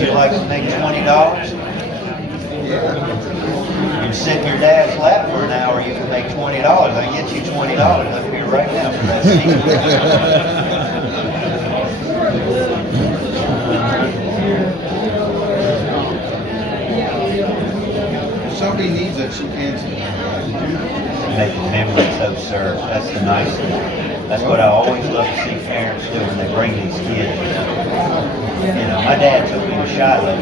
Would you like to make $20? You sit in your dad's lap for an hour, you can make $20. I can get you $20 up here right now for that seat. If somebody needs it, she can. Making memories of service. That's the nice thing. That's what I always love to see parents do when they bring these kids. You know, my dad took me to Shiloh.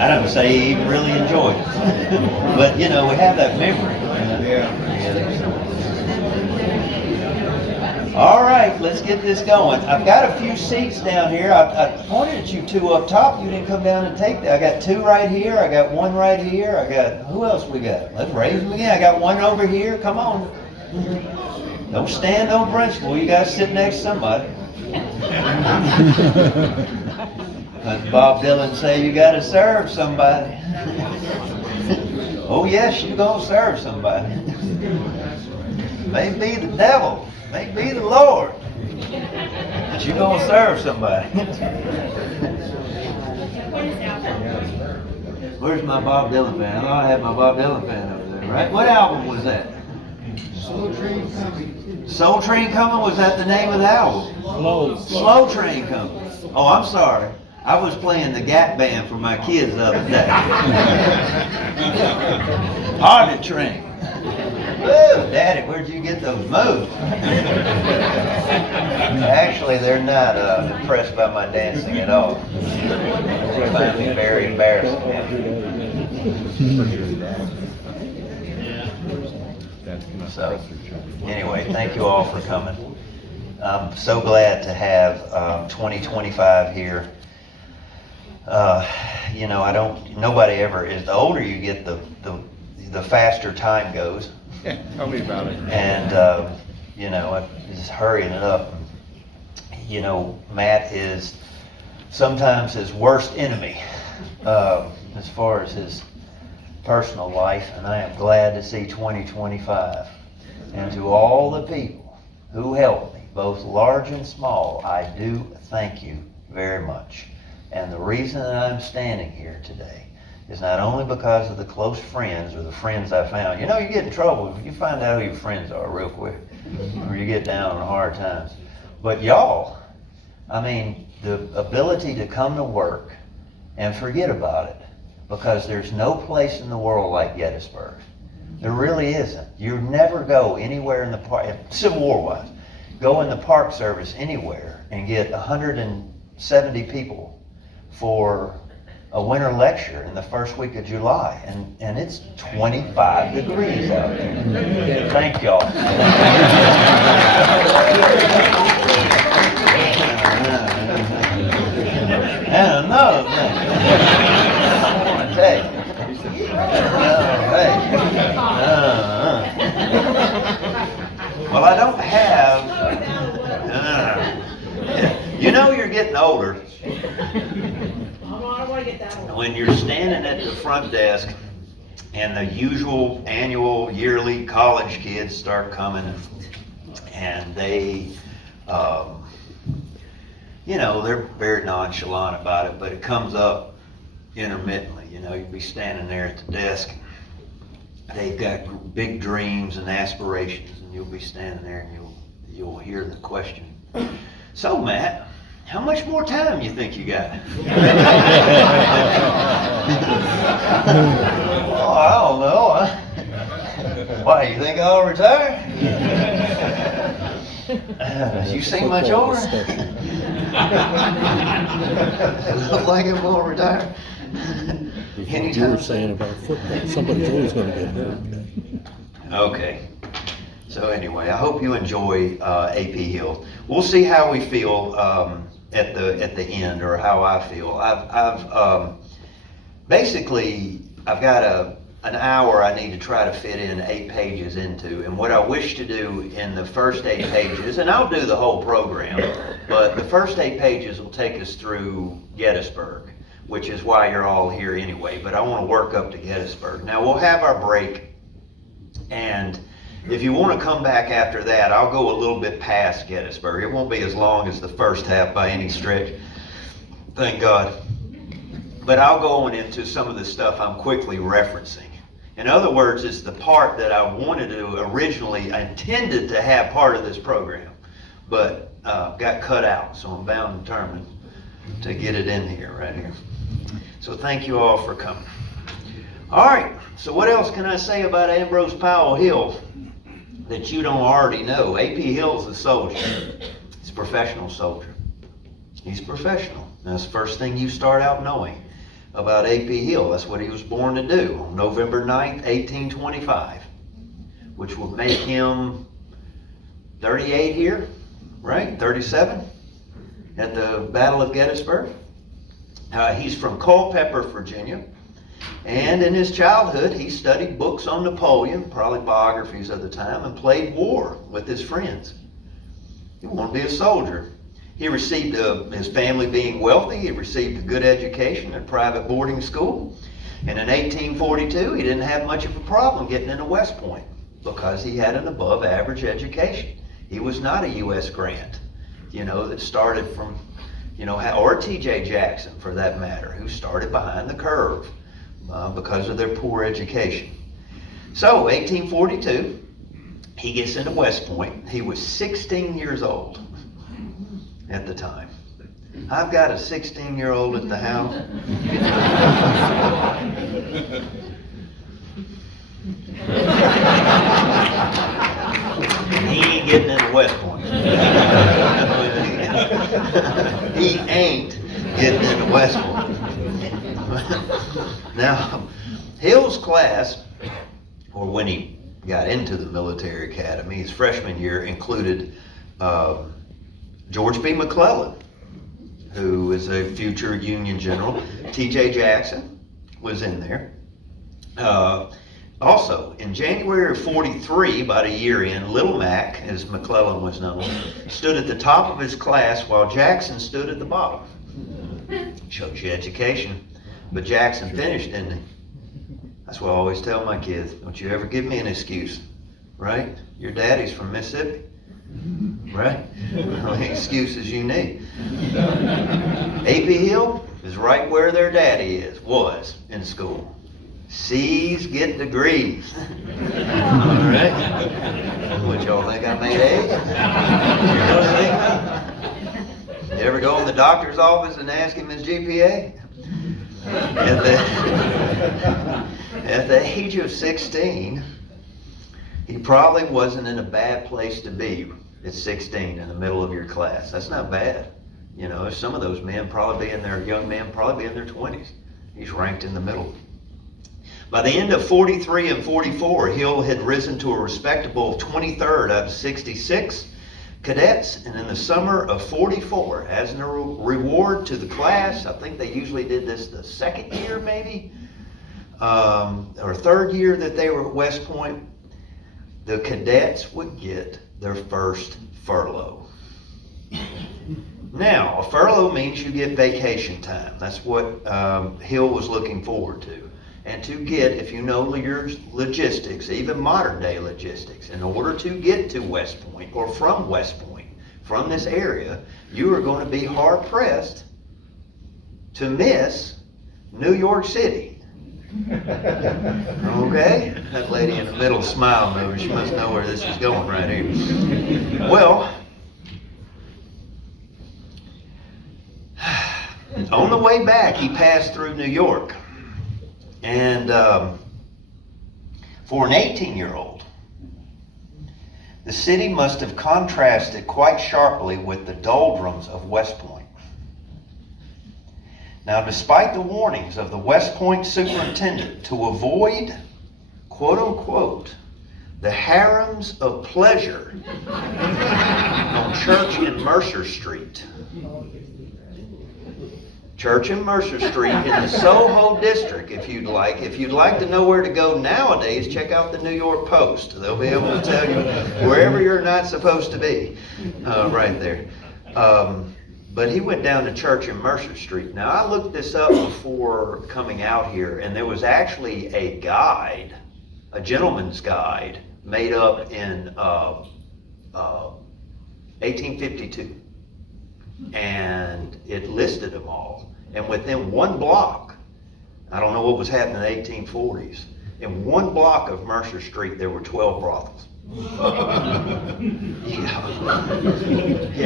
I don't say he even really enjoyed it. But, you know, we have that memory. All right, let's get this going. I've got a few seats down here. I pointed at you two up top. You didn't come down and take that. I got two right here. I got one right here. I got, who else we got? Let's raise them again. I got one over here. Come on. Don't stand on principle. You guys sit next to somebody. Let Bob Dylan say you got to serve somebody. Oh yes, you're going to serve somebody. May be the devil, may be the Lord, but you're going to serve somebody. Where's my Bob Dylan fan? I thought I had my Bob Dylan fan over there, right? What album was that? Soul Train Coming. Soul Train Coming? Was that the name of the album? Slow Train Coming. Oh, I'm sorry. I was playing the Gap Band for my kids the other day. Haunted Train. Woo, Daddy, where'd you get those moves? Actually, they're not impressed by my dancing at all. They find me very embarrassing. So, anyway, thank you all for coming. I'm so glad to have 2025 here. You know, nobody ever is. The older you get, the faster time goes. Yeah, tell me about it. And, you know, I'm just hurrying it up. You know, Matt is sometimes his worst enemy as far as his personal life, and I am glad to see 2025. And to all the people who helped me, both large and small, I do thank you very much. And the reason that I'm standing here today is not only because of the close friends or the friends I found. You know, you get in trouble if you find out who your friends are real quick, or you get down on hard times. But y'all, I mean, the ability to come to work and forget about it, because there's no place in the world like Gettysburg. There really isn't. You never go anywhere in the park, Civil War wise, go in the Park Service anywhere and get 170 people for a winter lecture in the first week of July, and it's 25 degrees out there. Thank y'all. And another thing I want to tell you. Well, I don't have. You know you're getting older when you're standing at the front desk and the usual annual yearly college kids start coming, and they you know, they're very nonchalant about it, but it comes up intermittently. You know, you'll be standing there at the desk, they've got big dreams and aspirations, and you'll be standing there and you'll hear the question, so Matt, how much more time you think you got? Oh, I don't know. Why, you think I'll retire? You seem much older. Look like I'm going to retire. What you were saying about football, somebody's always going to get hurt. Okay. So anyway, I hope you enjoy AP Hill. We'll see how we feel at the end, or how I feel. I've basically I've got an hour I need to try to fit in 8 pages into, and what I wish to do in the first 8 pages, and I'll do the whole program, but the first 8 pages will take us through Gettysburg, which is why you're all here anyway, but I want to work up to Gettysburg. Now we'll have our break, and if you want to come back after that, I'll go a little bit past Gettysburg. It won't be as long as the first half by any stretch. Thank God. But I'll go on into some of the stuff I'm quickly referencing. In other words, it's the part that I wanted to originally, I intended to have part of this program, but got cut out. So I'm bound and determined to get it in here, right here. So thank you all for coming. All right, so what else can I say about Ambrose Powell Hill that you don't already know? A.P. Hill's a soldier. He's a professional soldier. He's professional. That's the first thing you start out knowing about A.P. Hill. That's what he was born to do on November 9th, 1825, which will make him 38 here, right? 37 at the Battle of Gettysburg. He's from Culpeper, Virginia. And in his childhood, he studied books on Napoleon, probably biographies of the time, and played war with his friends. He wanted to be a soldier. He received, his family being wealthy, he received a good education at private boarding school. And in 1842, he didn't have much of a problem getting into West Point because he had an above average education. He was not a U.S. Grant, that started from, or T.J. Jackson for that matter, who started behind the curve because of their poor education. So, 1842, he gets into West Point. He was 16 years old at the time. I've got a 16-year-old at the house. He ain't getting into West Point. He ain't getting into West Point. Now, Hill's class, or when he got into the military academy, his freshman year included George B. McClellan, who is a future Union general. T.J. Jackson was in there. Also, in January of 43, about a year in, Little Mac, as McClellan was known, stood at the top of his class while Jackson stood at the bottom. Shows you education. But Jackson finished, didn't he? That's what I always tell my kids. Don't you ever give me an excuse, right? Your daddy's from Mississippi, right? How many excuses you need? A.P. Hill is right where their daddy was in school. C's get degrees. All right? What, y'all think I made A's? You ever go in the doctor's office and ask him his GPA? At the age of 16, he probably wasn't in a bad place to be at 16 in the middle of your class. That's not bad. Some of those young men probably be in their 20s. He's ranked in the middle. By the end of 43 and 44, Hill had risen to a respectable 23rd out of 66 cadets, and in the summer of 44, as a reward to the class, I think they usually did this the second year maybe, or third year that they were at West Point, the cadets would get their first furlough. Now, a furlough means you get vacation time. That's what Hill was looking forward to. And to get, if you know your logistics, even modern day logistics, in order to get to West Point or from West Point, from this area, you are going to be hard pressed to miss New York City. Okay? That lady in the middle smiling over, she must know where this is going right here. Well, on the way back, he passed through New York. And for an 18-year-old, the city must have contrasted quite sharply with the doldrums of West Point. Now, despite the warnings of the West Point superintendent to avoid, quote unquote, the harems of pleasure on Church and Mercer Street. Church and Mercer Street in the Soho district, if you'd like. If you'd like to know where to go nowadays, check out the New York Post. They'll be able to tell you wherever you're not supposed to be, right there. But he went down to Church and Mercer Street. Now, I looked this up before coming out here, and there was actually a guide, a gentleman's guide, made up in 1852. and it listed them all. And within one block, I don't know what was happening in the 1840s, in one block of Mercer Street, there were 12 brothels. Yeah,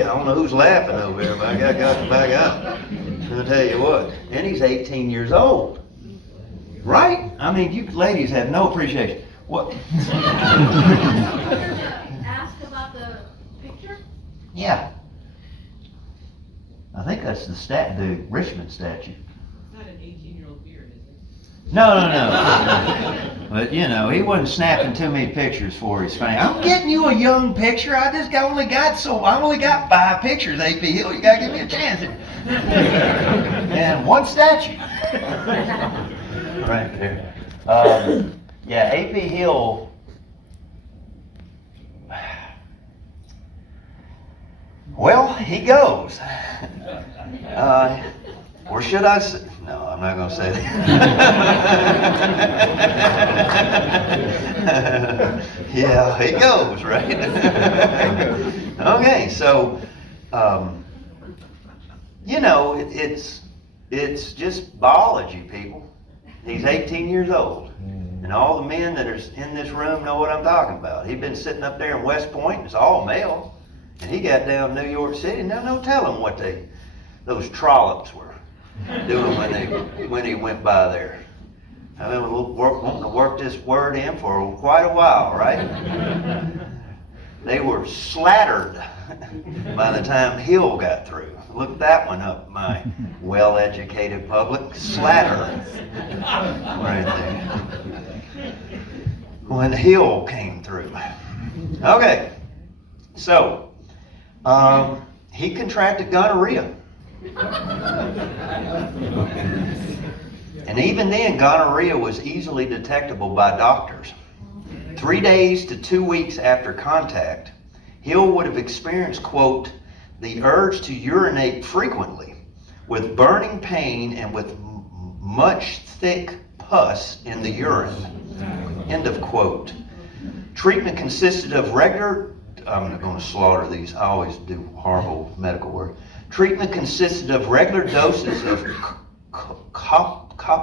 I don't know who's laughing over there, but I got to back up. I'll tell you what, and he's 18 years old. Right? I mean, you ladies have no appreciation. What? Ask about the picture? Yeah. I think that's the Richmond statue. It's not an 18-year-old beard, is it? No. But you know, he wasn't snapping too many pictures for his fame. I'm getting you a young picture. I only got 5 pictures, AP Hill. You gotta give me a chance. And one statue. Right there. Yeah, AP Hill. Well, he goes. Or should I say? No, I'm not going to say that. Yeah, he goes, right? Okay, so, you know, it's just biology, people. He's 18 years old. And all the men that are in this room know what I'm talking about. He'd been sitting up there in West Point, it's all male. And he got down to New York City. Now, no telling what those trollops were doing when he went by there. I've been wanting to work this word in for quite a while, right? They were slattered by the time Hill got through. Look that one up, my well-educated public. Slatter. Right there. When Hill came through. Okay, so he contracted gonorrhea. And even then, gonorrhea was easily detectable by doctors. 3 days to 2 weeks after contact, Hill would have experienced, quote, the urge to urinate frequently, with burning pain and with much thick pus in the urine, end of quote. Treatment consisted of I'm going to slaughter these, I always do horrible medical work. Treatment consisted of regular doses of Copaiba,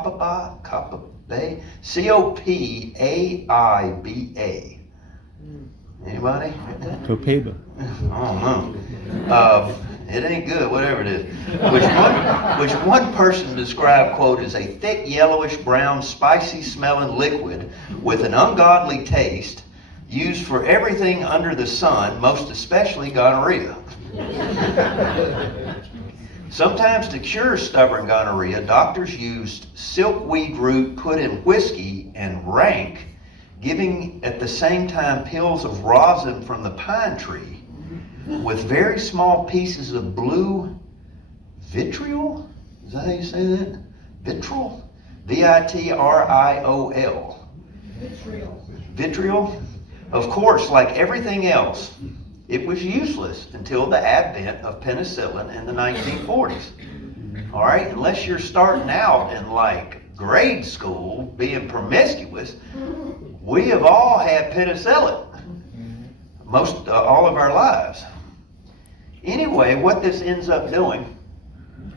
C-O-P-A-I-B-A. Anybody? Copaiba. Oh no. It ain't good, whatever it is. Which one person described, quote, as a thick yellowish brown spicy smelling liquid with an ungodly taste used for everything under the sun, most especially gonorrhea. Sometimes to cure stubborn gonorrhea, doctors used silkweed root put in whiskey and rank, giving at the same time pills of rosin from the pine tree with very small pieces of blue vitriol. Is that how you say that? Vitriol? V-I-T-R-I-O-L. Vitriol? Of course, like everything else, it was useless until the advent of penicillin in the 1940s. All right, unless you're starting out in like grade school being promiscuous, we have all had penicillin all of our lives. Anyway, what this ends up doing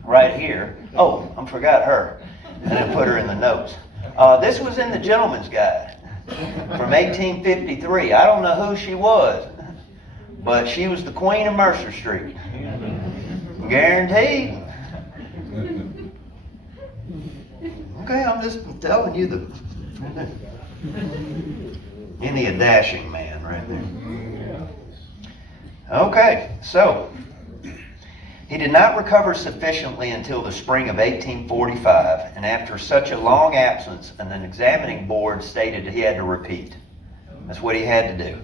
right here, I forgot her. I didn't put her in the notes. This was in the Gentleman's Guide from 1853. I don't know who she was, but she was the queen of Mercer Street. Guaranteed. Okay, I'm just telling you any a dashing man right there. Okay, so he did not recover sufficiently until the spring of 1845, and after such a long absence, an examining board stated he had to repeat. That's what he had to do.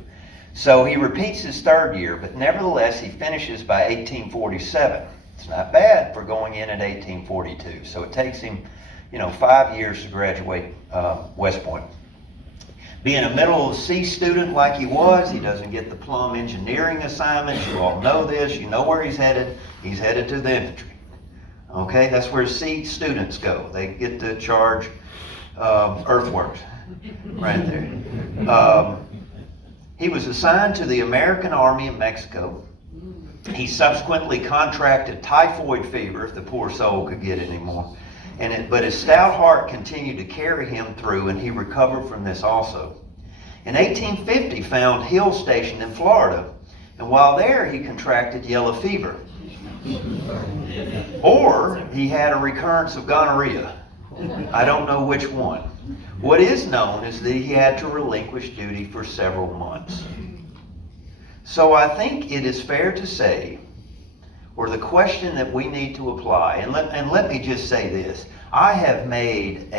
So he repeats his third year, but nevertheless he finishes by 1847. It's not bad for going in at 1842. So it takes him, 5 years to graduate West Point. Being a middle C student like he was, he doesn't get the plumb engineering assignments. You all know this. You know where he's headed. He's headed to the infantry. Okay, that's where C students go. They get to charge earthworks right there. He was assigned to the American Army in Mexico He subsequently contracted typhoid fever, if the poor soul could get any more. But his stout heart continued to carry him through, and he recovered from this also. In 1850, found Hill stationed in Florida, and while there he contracted yellow fever. Or he had a recurrence of gonorrhea. I don't know which one. What is known is that he had to relinquish duty for several months. So I think it is fair to say, or the question that we need to apply, and let me just say this, I have made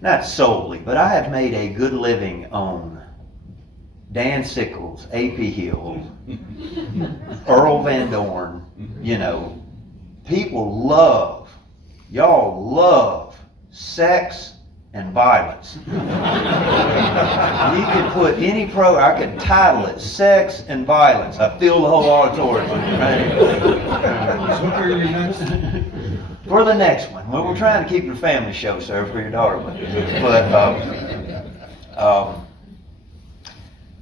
not solely, but I have made a good living on Dan Sickles, A.P. Hill, Earl Van Dorn. People y'all love sex and violence. You can put any I could title it Sex and Violence. I fill the whole auditorium. Right? So for your next, For the next one. Well, we're trying to keep it a family show, sir, for your daughter. But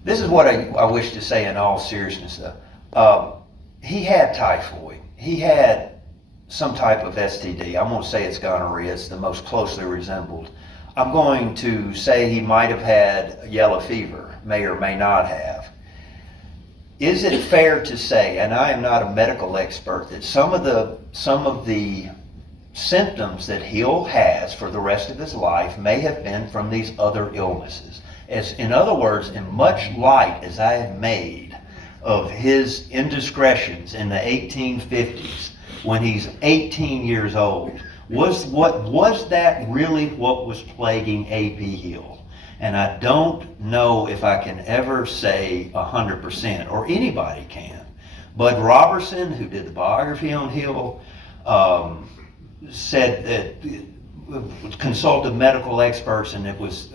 this is what I wish to say in all seriousness, though. He had typhoid. He had some type of STD. I won't say it's gonorrhea. It's the most closely resembled. I'm going to say he might have had yellow fever, may or may not have. Is it fair to say, and I am not a medical expert, that some of the symptoms that Hill has for the rest of his life may have been from these other illnesses? In other words, in much light as I have made of his indiscretions in the 1850s, when he's 18 years old, was that really what was plaguing A.P. Hill? And I don't know if I can ever say 100%, or anybody can. Bud Robertson, who did the biography on Hill, said that consulted medical experts, and it was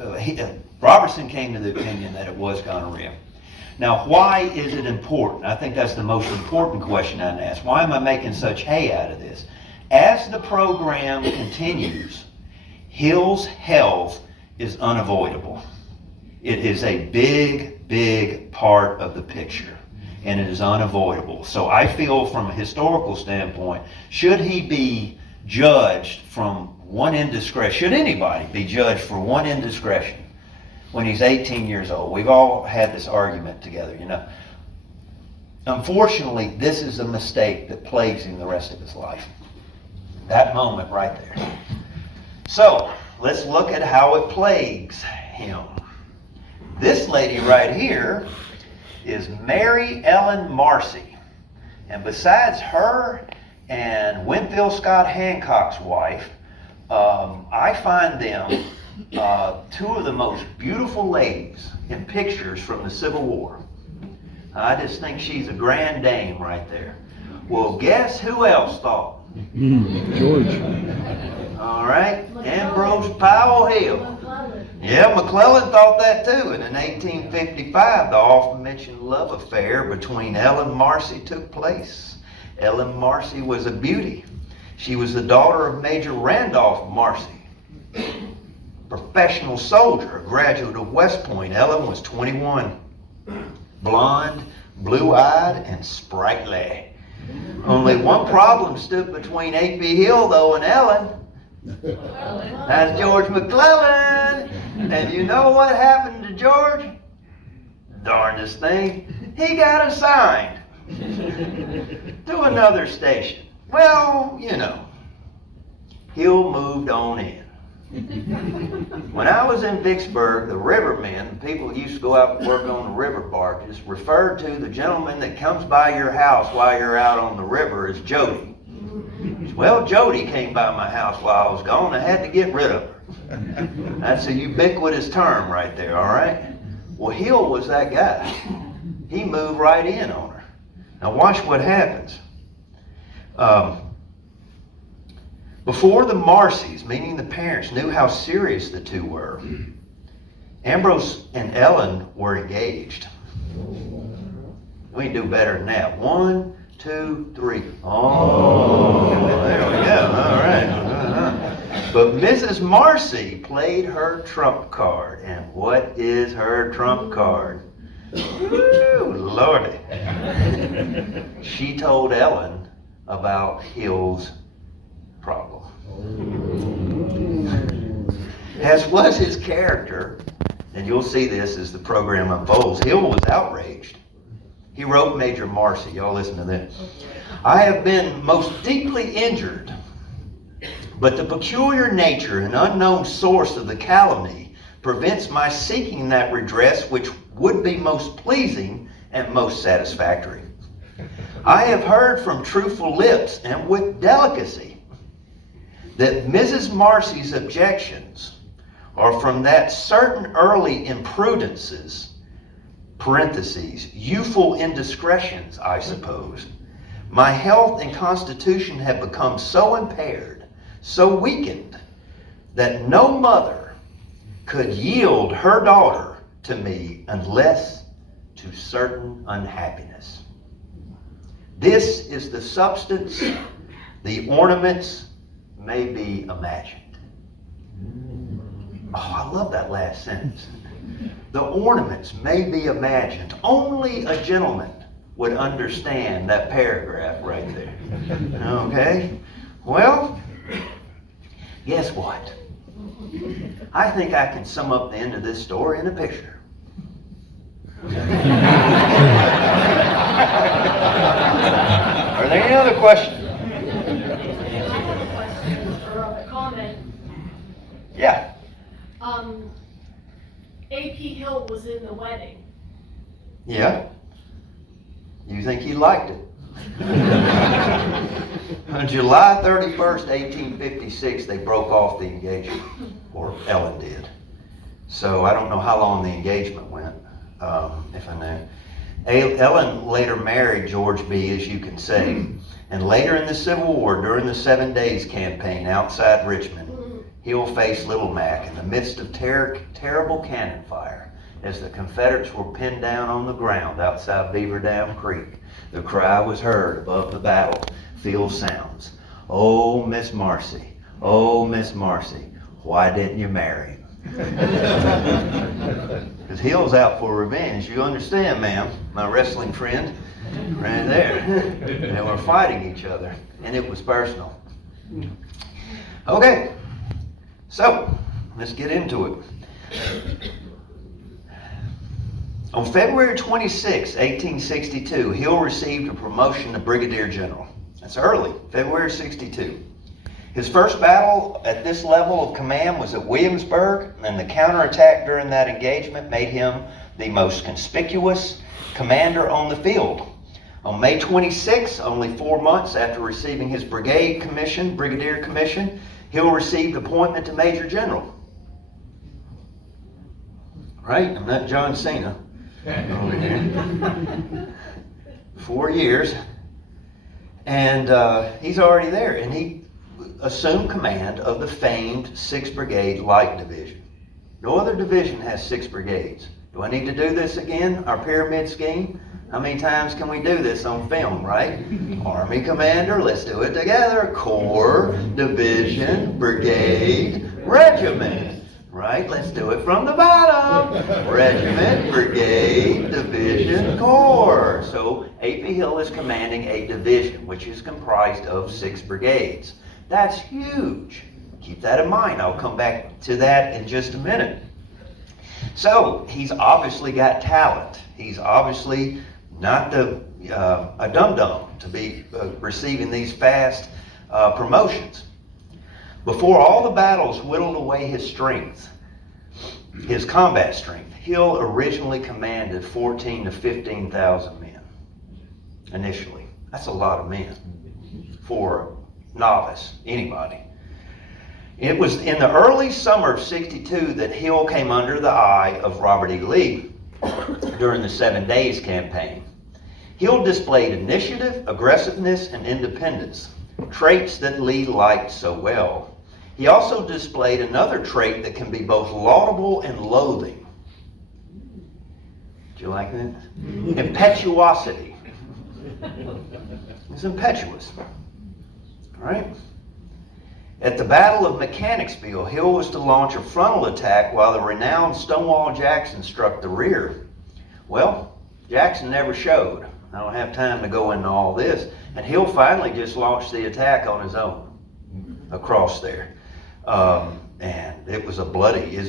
Robertson came to the opinion that it was gonorrhea. Now, why is it important? I think that's the most important question I can ask. Why am I making such hay out of this? As the program continues, Hill's health is unavoidable. It is a big, big part of the picture, and it is unavoidable. So I feel from a historical standpoint, should he be judged from one indiscretion, should anybody be judged for one indiscretion when he's 18 years old? We've all had this argument together, Unfortunately, this is a mistake that plagues him the rest of his life. That moment right there. So, let's look at how it plagues him. This lady right here is Mary Ellen Marcy. And besides her and Winfield Scott Hancock's wife, I find them two of the most beautiful ladies in pictures from the Civil War. I just think she's a grand dame right there. Well, guess who else thought? George. All right, Ambrose Powell Hill. Yeah, McClellan thought that too. And in 1855, the often-mentioned love affair between Ellen Marcy took place. Ellen Marcy was a beauty. She was the daughter of Major Randolph Marcy, professional soldier, a graduate of West Point. Ellen was 21, blonde, blue-eyed, and sprightly. Only one problem stood between A.P. Hill, though, and Ellen. That's George McClellan. And you know what happened to George? Darndest thing. He got assigned to another station. Well, Hill moved on in. When I was in Vicksburg, the rivermen, the people who used to go out and work on the river barges, referred to the gentleman that comes by your house while you're out on the river as Jody. Well, Jody came by my house while I was gone. I had to get rid of her. That's a ubiquitous term right there, all right? Well, Hill was that guy. He moved right in on her. Now watch what happens. Before the Marcys, meaning the parents, knew how serious the two were, Ambrose and Ellen were engaged. We can do better than that. 1, 2, 3. Oh, there we go. All right. But Mrs. Marcy played her trump card. And what is her trump card? Woo, Lordy. she told Ellen about Hill's problem. As was his character, and you'll see this as the program unfolds, Hill was outraged. He wrote Major Marcy, y'all listen to this. I have been most deeply injured, but the peculiar nature and unknown source of the calumny prevents my seeking that redress which would be most pleasing and most satisfactory. I have heard from truthful lips and with delicacy that Mrs. Marcy's objections are from that certain early imprudences, parentheses, youthful indiscretions, I suppose. My health and constitution have become so impaired, so weakened, that no mother could yield her daughter to me unless to certain unhappiness. This is the substance, the ornaments may be imagined. Oh, I love that last sentence. The ornaments may be imagined. Only a gentleman would understand that paragraph right there. Okay? Well, guess what? I think I can sum up the end of this story in a picture. Are there any other questions? I have a question or a comment. Yeah. A.P. Hill was in the wedding. Yeah. You think he liked it? On July 31st, 1856, they broke off the engagement, or Ellen did. So I don't know how long the engagement went, if I know. Ellen later married George B., as you can say. And later in the Civil War, during the 7 Days campaign outside Richmond, Hill faced Little Mac in the midst of terrible cannon fire as the Confederates were pinned down on the ground outside Beaver Dam Creek. The cry was heard above the battlefield sounds. Oh, Miss Marcy, oh, Miss Marcy, why didn't you marry him? Because Hill's out for revenge. You understand, ma'am, my wrestling friend, right there. They were fighting each other, and it was personal. Okay. So, let's get into it. On February 26, 1862, Hill received a promotion to Brigadier General. That's early, February 62. His first battle at this level of command was at Williamsburg, and the counterattack during that engagement made him the most conspicuous commander on the field. On May 26, only 4 months after receiving his brigadier commission, Hill received appointment to Major General. Right? I'm not John Cena over here. 4 years. And he's already there. And he assumed command of the famed 6th Brigade Light Division. No other division has 6 brigades. Do I need to do this again? Our pyramid scheme? How many times can we do this on film, right? Army commander, let's do it together. Corps, division, brigade, regiment. Right? Let's do it from the bottom. Regiment, brigade, division, corps. So A.P. Hill is commanding a division, which is comprised of 6 brigades. That's huge. Keep that in mind. I'll come back to that in just a minute. So he's obviously got talent. He's obviously not a dum-dum to be receiving these fast promotions. Before all the battles whittled away his strength, his combat strength, Hill originally commanded 14,000 to 15,000 men initially. That's a lot of men for a novice, anybody. It was in the early summer of '62 that Hill came under the eye of Robert E. Lee during the 7 Days campaign. Hill displayed initiative, aggressiveness, and independence, traits that Lee liked so well. He also displayed another trait that can be both laudable and loathing. Do you like that? Impetuosity. He's impetuous. All right? At the Battle of Mechanicsville, Hill was to launch a frontal attack while the renowned Stonewall Jackson struck the rear. Well, Jackson never showed. I don't have time to go into all this. And Hill finally just launched the attack on his own across there. And it's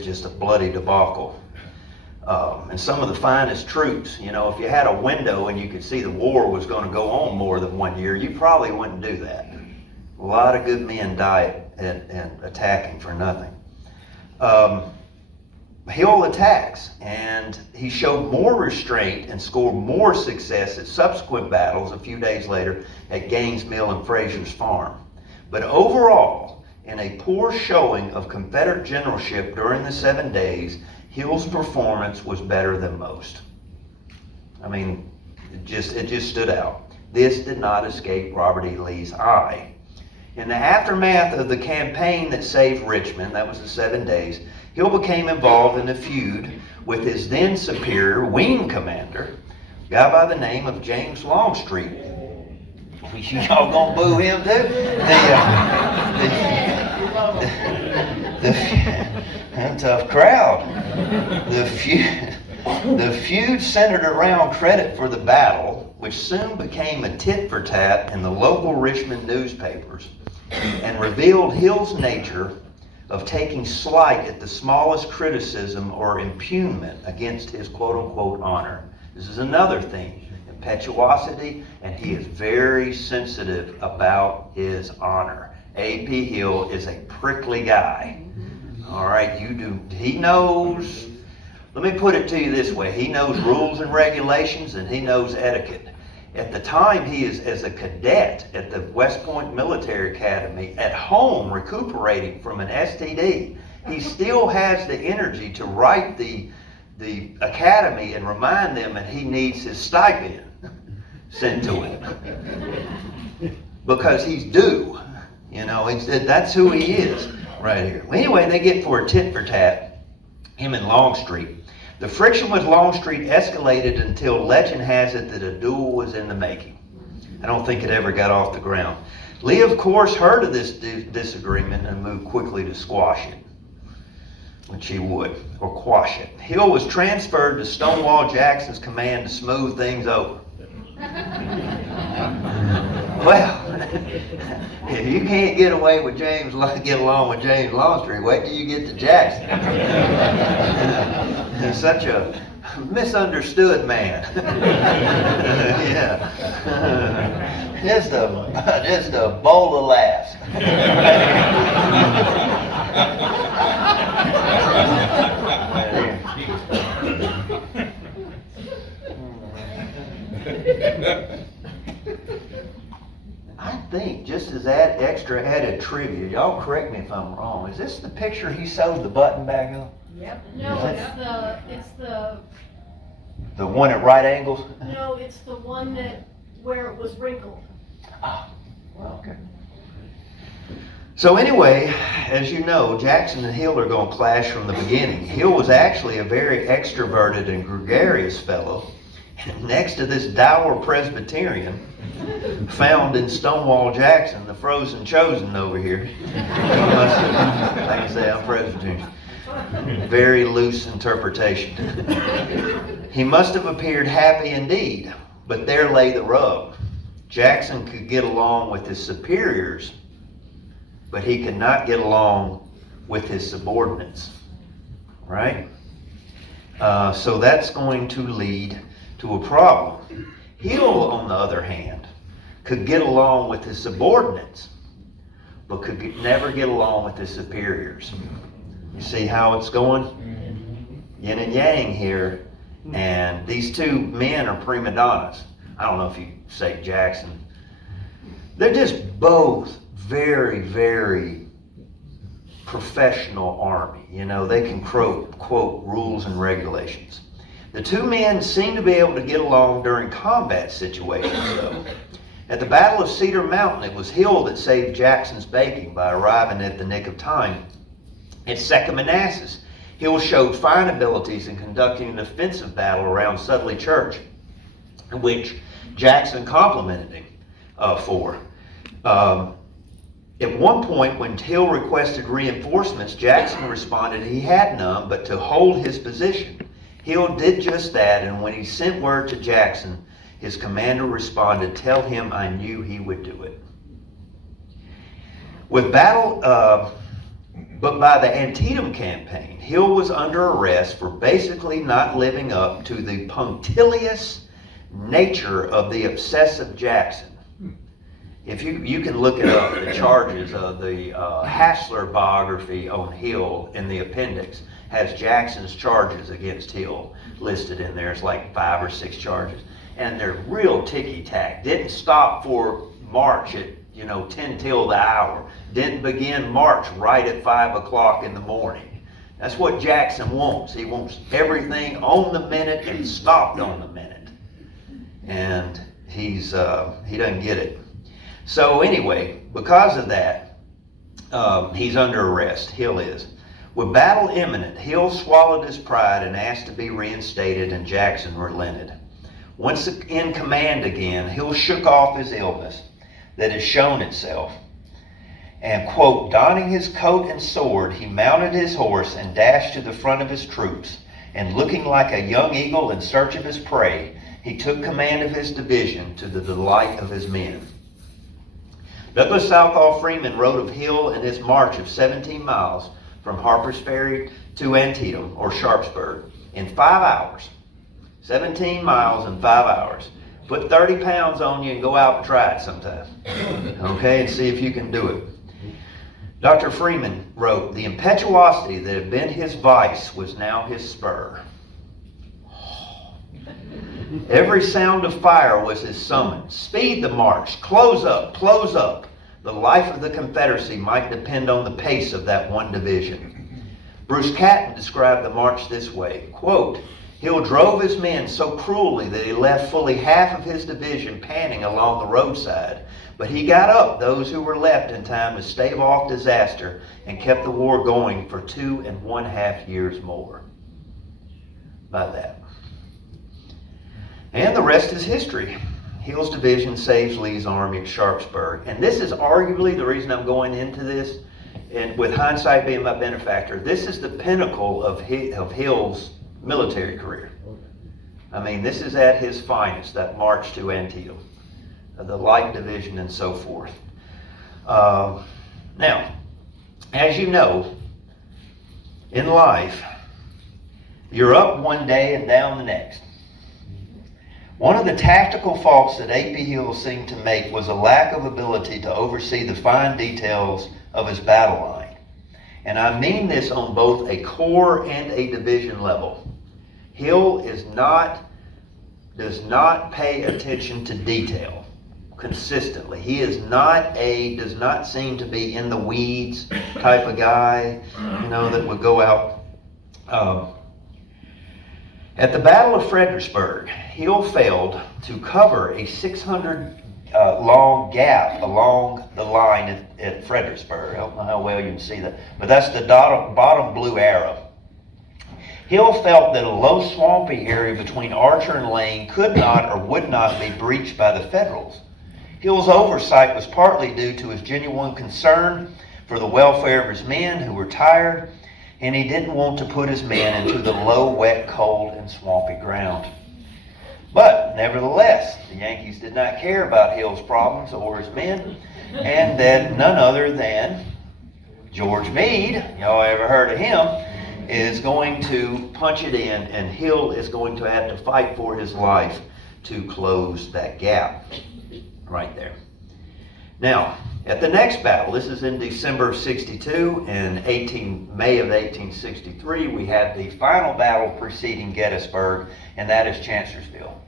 just a bloody debacle. And some of the finest troops, if you had a window and you could see the war was going to go on more than 1 year, you probably wouldn't do that. A lot of good men died and attacking for nothing. Hill attacks, and he showed more restraint and scored more success at subsequent battles a few days later at Gaines Mill and Frazier's Farm. But overall, in a poor showing of Confederate generalship during the 7 days, Hill's performance was better than most. I mean, it just stood out. This did not escape Robert E. Lee's eye. In the aftermath of the campaign that saved Richmond, that was the 7 days, Hill became involved in a feud with his then superior wing commander, a guy by the name of James Longstreet. Y'all gonna boo him too? The tough crowd. The feud centered around credit for the battle, which soon became a tit for tat in the local Richmond newspapers, and revealed Hill's nature of taking slight at the smallest criticism or impugnment against his quote-unquote honor. This is another thing, impetuosity, and he is very sensitive about his honor. A.P. Hill is a prickly guy. All right, he knows, let me put it to you this way, he knows rules and regulations and he knows etiquette. At the time he is as a cadet at the West Point Military Academy, at home recuperating from an STD, he still has the energy to write the academy and remind them that he needs his stipend sent to him. Because he's due. That's who he is right here. Well, anyway, they get for a tit for tat, him and Longstreet. The friction with Longstreet escalated until legend has it that a duel was in the making. I don't think it ever got off the ground. Lee, of course, heard of this disagreement and moved quickly to squash it, which he would, or quash it. Hill was transferred to Stonewall Jackson's command to smooth things over. Well, if you can't get along with James Longstreet, wait till you get to Jackson. He's such a misunderstood man. Yeah. Just a bowl of laughs. I think, just as that extra added trivia, y'all correct me if I'm wrong, is this the picture he sewed the button back on? Yep. No, it's The one at right angles? no, it's the one where it was wrinkled. Oh, well, okay. So anyway, as you know, Jackson and Hill are going to clash from the beginning. Hill was actually a very extroverted and gregarious fellow. Next to this dour Presbyterian found in Stonewall Jackson, the frozen chosen over here. Like I say, I'm Presbyterian. Very loose interpretation. He must have appeared happy indeed, but there lay the rub. Jackson could get along with his superiors, but he could not get along with his subordinates. Right? So that's going to lead to a problem. Hill, on the other hand, could get along with his subordinates, but could never get along with his superiors. You see how it's going? Yin and yang here. And these two men are prima donnas. I don't know if you say Jackson. They're just both very, very professional army. They can quote rules and regulations. The two men seem to be able to get along during combat situations, though. At the Battle of Cedar Mountain, it was Hill that saved Jackson's bacon by arriving at the nick of time. At Second Manassas, Hill showed fine abilities in conducting an offensive battle around Sudley Church, which Jackson complimented him for. At one point, when Hill requested reinforcements, Jackson responded he had none, but to hold his position. Hill did just that, and when he sent word to Jackson, His commander responded, "Tell him I knew he would do it." But by the Antietam campaign, Hill was under arrest for basically not living up to the punctilious nature of the obsessive Jackson. If you can look it up, the charges of the Hassler biography on Hill in the appendix has Jackson's charges against Hill listed in there. It's like 5 or 6 charges. And they're real ticky-tack. Didn't stop for March at 10 till the hour. Didn't begin March right at 5 o'clock in the morning. That's what Jackson wants. He wants everything on the minute and stopped on the minute. And he doesn't get it. So anyway, because of that, he's under arrest. Hill is. With battle imminent, Hill swallowed his pride and asked to be reinstated, and Jackson relented. Once in command again, Hill shook off his illness that had shown itself, and, quote, donning his coat and sword, he mounted his horse and dashed to the front of his troops, and looking like a young eagle in search of his prey, he took command of his division to the delight of his men. Douglas Southall Freeman wrote of Hill and his march of 17 miles from Harper's Ferry to Antietam, or Sharpsburg, in 5 hours. 17 miles in 5 hours. Put 30 pounds on you and go out and try it sometime. Okay, and see if you can do it. Dr. Freeman wrote, "The impetuosity that had been his vice was now his spur. Every sound of fire was his summons. Speed the march. Close up, close up. The life of the Confederacy might depend on the pace of that one division." Bruce Catton described the march this way, quote, "Hill drove his men so cruelly that he left fully half of his division panting along the roadside, but he got up those who were left in time to stave off disaster and kept the war going for 2.5 years more." By that. And the rest is history. Hill's division saves Lee's army at Sharpsburg. And this is arguably the reason I'm going into this, and with hindsight being my benefactor, this is the pinnacle of Hill's military career. I mean, this is at his finest, that march to Antietam, the Light Division and so forth. Now, as you know, in life, you're up one day and down the next. One of the tactical faults that A.P. Hill seemed to make was a lack of ability to oversee the fine details of his battle line. And I mean this on both a corps and a division level. Hill does not pay attention to detail consistently. He does not seem to be in the weeds type of guy, that would go out. At the Battle of Fredericksburg, Hill failed to cover a 600 long gap along the line at Fredericksburg. I don't know how well you can see that, but that's the bottom blue arrow. Hill felt that a low swampy area between Archer and Lane could not or would not be breached by the Federals. Hill's oversight was partly due to his genuine concern for the welfare of his men who were tired, and he didn't want to put his men into the low, wet, cold, and swampy ground. But nevertheless, the Yankees did not care about Hill's problems or his men, and that none other than George Meade, y'all ever heard of him, is going to punch it in, and Hill is going to have to fight for his life to close that gap right there. Now, at the next battle, this is in December of 62, and May of 1863, we have the final battle preceding Gettysburg, and that is Chancellorsville.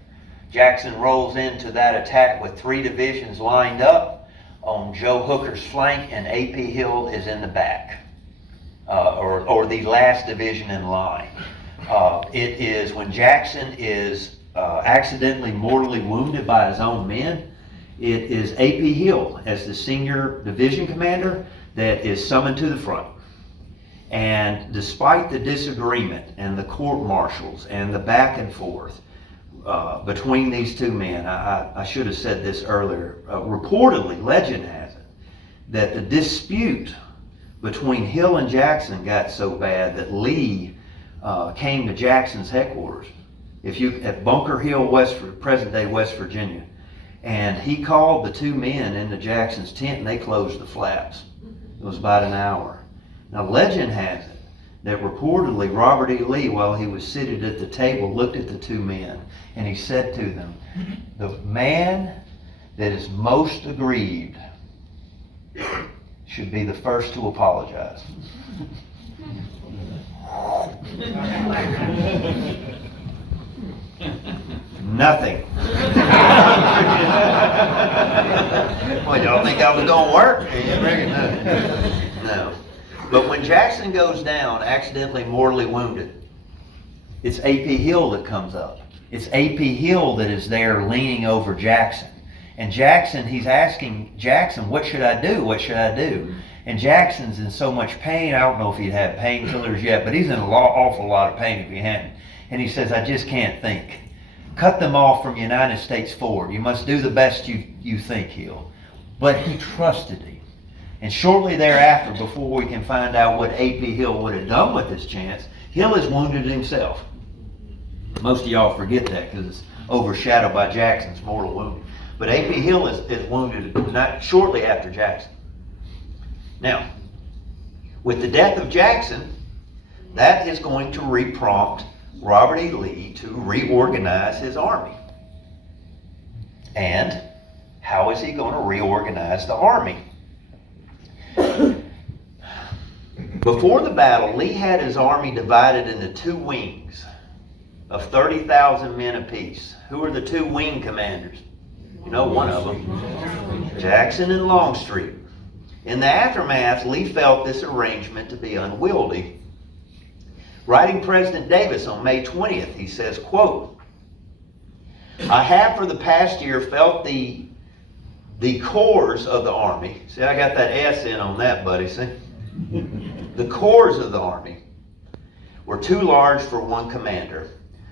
Jackson rolls into that attack with 3 divisions lined up on Joe Hooker's flank, and A.P. Hill is in the back, or the last division in line. It is when Jackson is accidentally mortally wounded by his own men. It is A.P. Hill as the senior division commander that is summoned to the front. And despite the disagreement and the court-martials and the back and forth between these two men, I should have said this earlier, reportedly, legend has it, that the dispute between Hill and Jackson got so bad that Lee came to Jackson's headquarters At Bunker Hill, present-day West Virginia. And he called the two men into Jackson's tent and they closed the flaps. It was about an hour. Now legend has it that reportedly Robert E. Lee, while he was seated at the table, looked at the two men and he said to them, "The man that is most aggrieved should be the first to apologize." Nothing. Well, y'all think I was gonna work? No. But when Jackson goes down, accidentally mortally wounded, it's A.P. Hill that comes up. It's A.P. Hill that is there leaning over Jackson. And Jackson, he's asking Jackson, "What should I do? What should I do?" And Jackson's in so much pain. I don't know if he'd had painkillers yet, but he's in awful lot of pain if he hadn't. And he says, "I just can't think. Cut them off from United States forward. You must do the best you think, Hill." But he trusted him. And shortly thereafter, before we can find out what A.P. Hill would have done with this chance, Hill is wounded himself. Most of y'all forget that because it's overshadowed by Jackson's mortal wound. But A.P. Hill is wounded not shortly after Jackson. Now, with the death of Jackson, that is going to re-prompt Robert E. Lee to reorganize his army. And how is he going to reorganize the army? Before the battle, Lee had his army divided into two wings of 30,000 men apiece. Who are the two wing commanders? You know one of them. Jackson and Longstreet. In the aftermath, Lee felt this arrangement to be unwieldy. Writing President Davis on May 20th, he says, quote, "I have for the past year felt the cores of the army." See, I got that S in on that, buddy, see? The cores of the army were too large for one commander.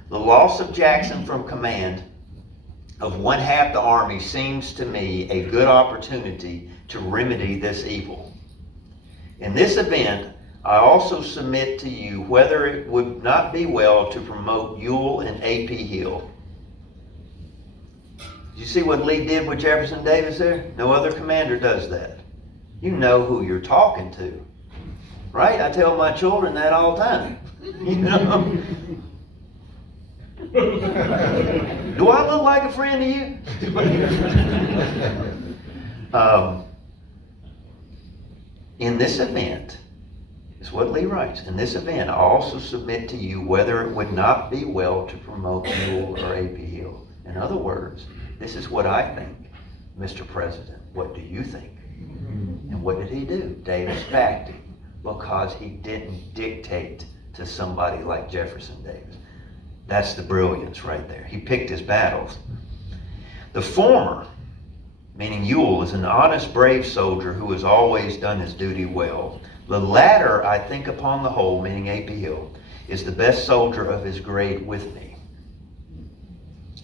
The loss of Jackson from command of one half the army seems to me a good opportunity to remedy this evil. In this event, I also submit to you whether it would not be well to promote Ewell and A.P. Hill. Did you see what Lee did with Jefferson Davis there? No other commander does that. You know who you're talking to, right? I tell my children that all the time. You know? Do I look like a friend to you? In this event, is what Lee writes, in this event, I also submit to you whether it would not be well to promote Ewell or A.P. Hill. In other words, this is what I think, Mr. President. What do you think? And what did he do? Davis backed him because he didn't dictate to somebody like Jefferson Davis. That's the brilliance right there. He picked his battles. The former, meaning Ewell, is an honest, brave soldier who has always done his duty well. The latter, I think upon the whole, meaning A.P. Hill, is the best soldier of his grade with me.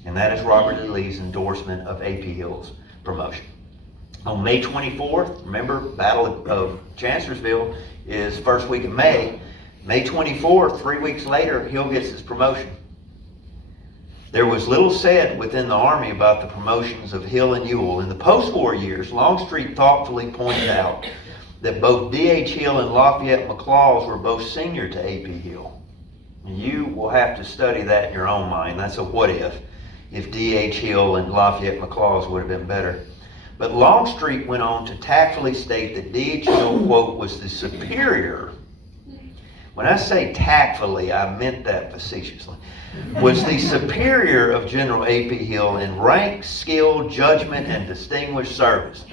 And that is Robert E. Lee's endorsement of A.P. Hill's promotion. On May 24th, remember, Battle of Chancellorsville is first week of May. May 24th, 3 weeks later, Hill gets his promotion. There was little said within the Army about the promotions of Hill and Ewell. In the post-war years, Longstreet thoughtfully pointed out that both D.H. Hill and Lafayette McLaws were both senior to A.P. Hill. You will have to study that in your own mind. That's a what if D.H. Hill and Lafayette McLaws would have been better. But Longstreet went on to tactfully state that D.H. Hill, quote, was the superior. When I say tactfully, I meant that facetiously. Was the superior of General A.P. Hill in rank, skill, judgment, and distinguished services.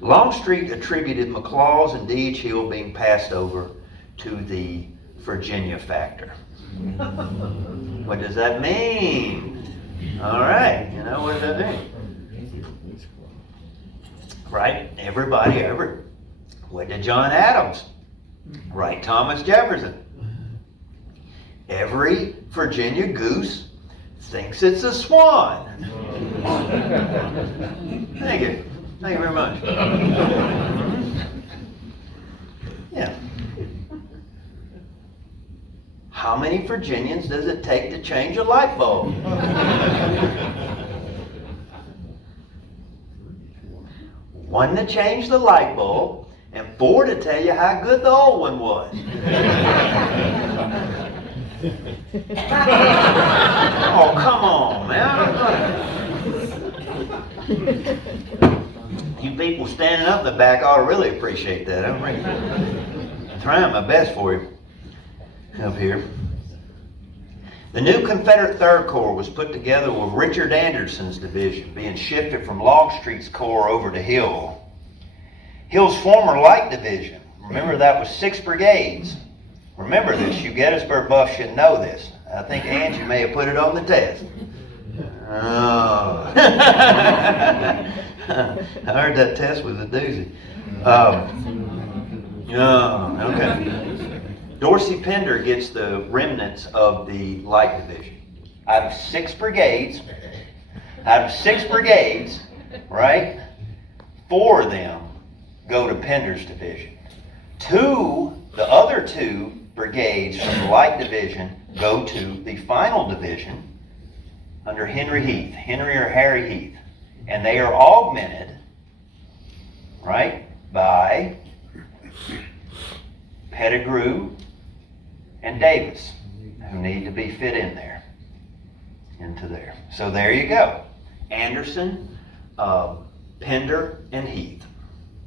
Longstreet attributed McLaws and D.H. Hill being passed over to the Virginia factor. What does that mean? All right, you know, what does that mean? Right? Everybody ever. What did John Adams write? Thomas Jefferson. Every Virginia goose thinks it's a swan. Thank you. Thank you very much. Yeah. How many Virginians does it take to change a light bulb? One to change the light bulb, and 4 to tell you how good the old one was. Oh, come on, man. You people standing up in the back ought to really appreciate that. I'm trying my best for you up here. The new Confederate 3rd Corps was put together with Richard Anderson's division being shifted from Longstreet's Corps over to Hill. Hill's former light division, remember that was 6 brigades. Remember this, you Gettysburg buffs should know this. I think Angie may have put it on the test. Oh. I heard that test was a doozy. Okay. Dorsey Pender gets the remnants of the light division. Out of 6 brigades, right? 4 of them go to Pender's division. The other 2 brigades from the light division go to the final division under Henry or Harry Heath. And they are augmented, right, by Pettigrew and Davis, who need to be fit in there, into there. So there you go. Anderson, Pender, and Heath.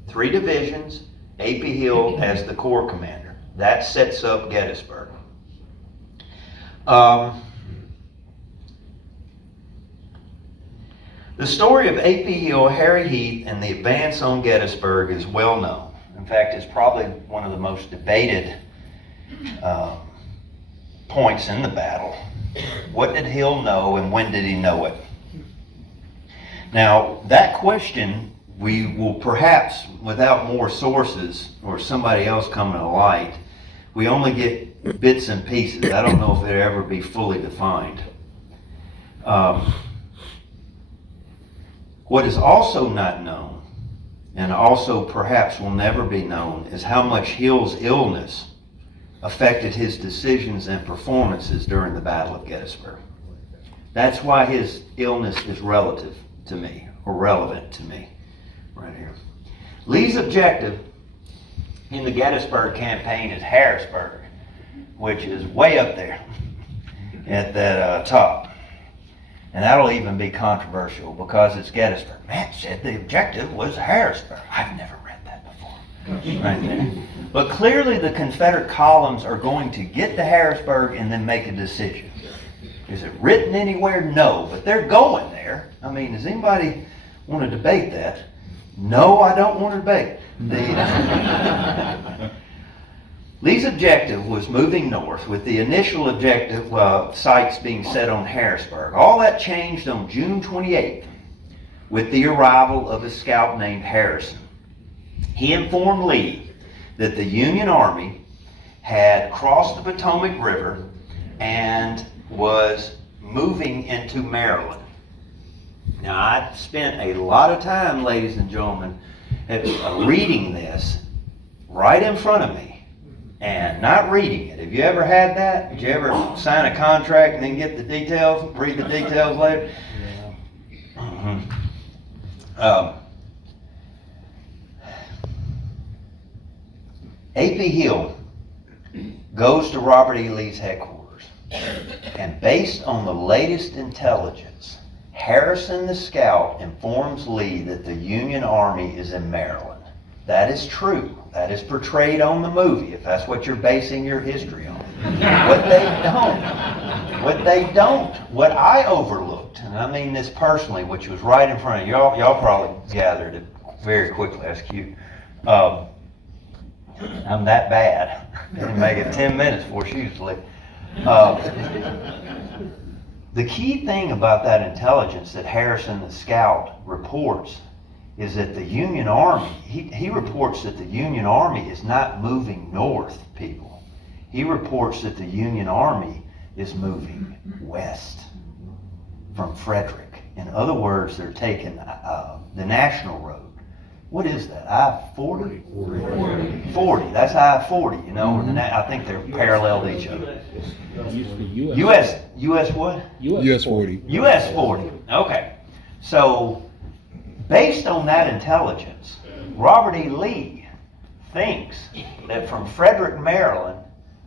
3 divisions, A.P. Hill as the Corps commander. That sets up Gettysburg. The story of A.P. Hill, Harry Heath, and the advance on Gettysburg is well known. In fact, it's probably one of the most debated points in the battle. What did Hill know and when did he know it? Now, that question we will perhaps, without more sources or somebody else coming to light, we only get bits and pieces. I don't know if it'll ever be fully defined. What is also not known, and also perhaps will never be known, is how much Hill's illness affected his decisions and performances during the Battle of Gettysburg. That's why his illness is relative to me, or relevant to me, right here. Lee's objective in the Gettysburg campaign is Harrisburg, which is way up there at that top. And that'll even be controversial because it's Gettysburg. Matt said the objective was Harrisburg. I've never read that before. Right there. But clearly the Confederate columns are going to get to Harrisburg and then make a decision. Is it written anywhere? No, but they're going there. I mean, does anybody want to debate that? No, I don't want to debate. Lee's objective was moving north, with the initial objective sights being set on Harrisburg. All that changed on June 28th with the arrival of a scout named Harrison. He informed Lee that the Union Army had crossed the Potomac River and was moving into Maryland. Now, I spent a lot of time, ladies and gentlemen, reading this right in front of me and not reading it. Have you ever had that? Did you ever sign a contract and then get the details, read the details later? Yeah. A.P. Hill goes to Robert E. Lee's headquarters, and based on the latest intelligence, Harrison the scout informs Lee that the Union Army is in Maryland. That is true. That is portrayed on the movie, if that's what you're basing your history on. What I overlooked, and I mean this personally, which was right in front of you, y'all probably gathered it very quickly. That's cute. I'm that bad. Didn't make it 10 minutes before she was late. The key thing about that intelligence that Harrison the scout reports is that the Union Army, he reports that the Union Army is not moving north, people. He reports that the Union Army is moving west from Frederick. In other words, they're taking the National Road what is that, I-40? 40, that's I-40, you know, and I think they're parallel to each other. It used to be US. US what? US 40. US 40, okay. So, based on that intelligence, Robert E. Lee thinks that from Frederick, Maryland,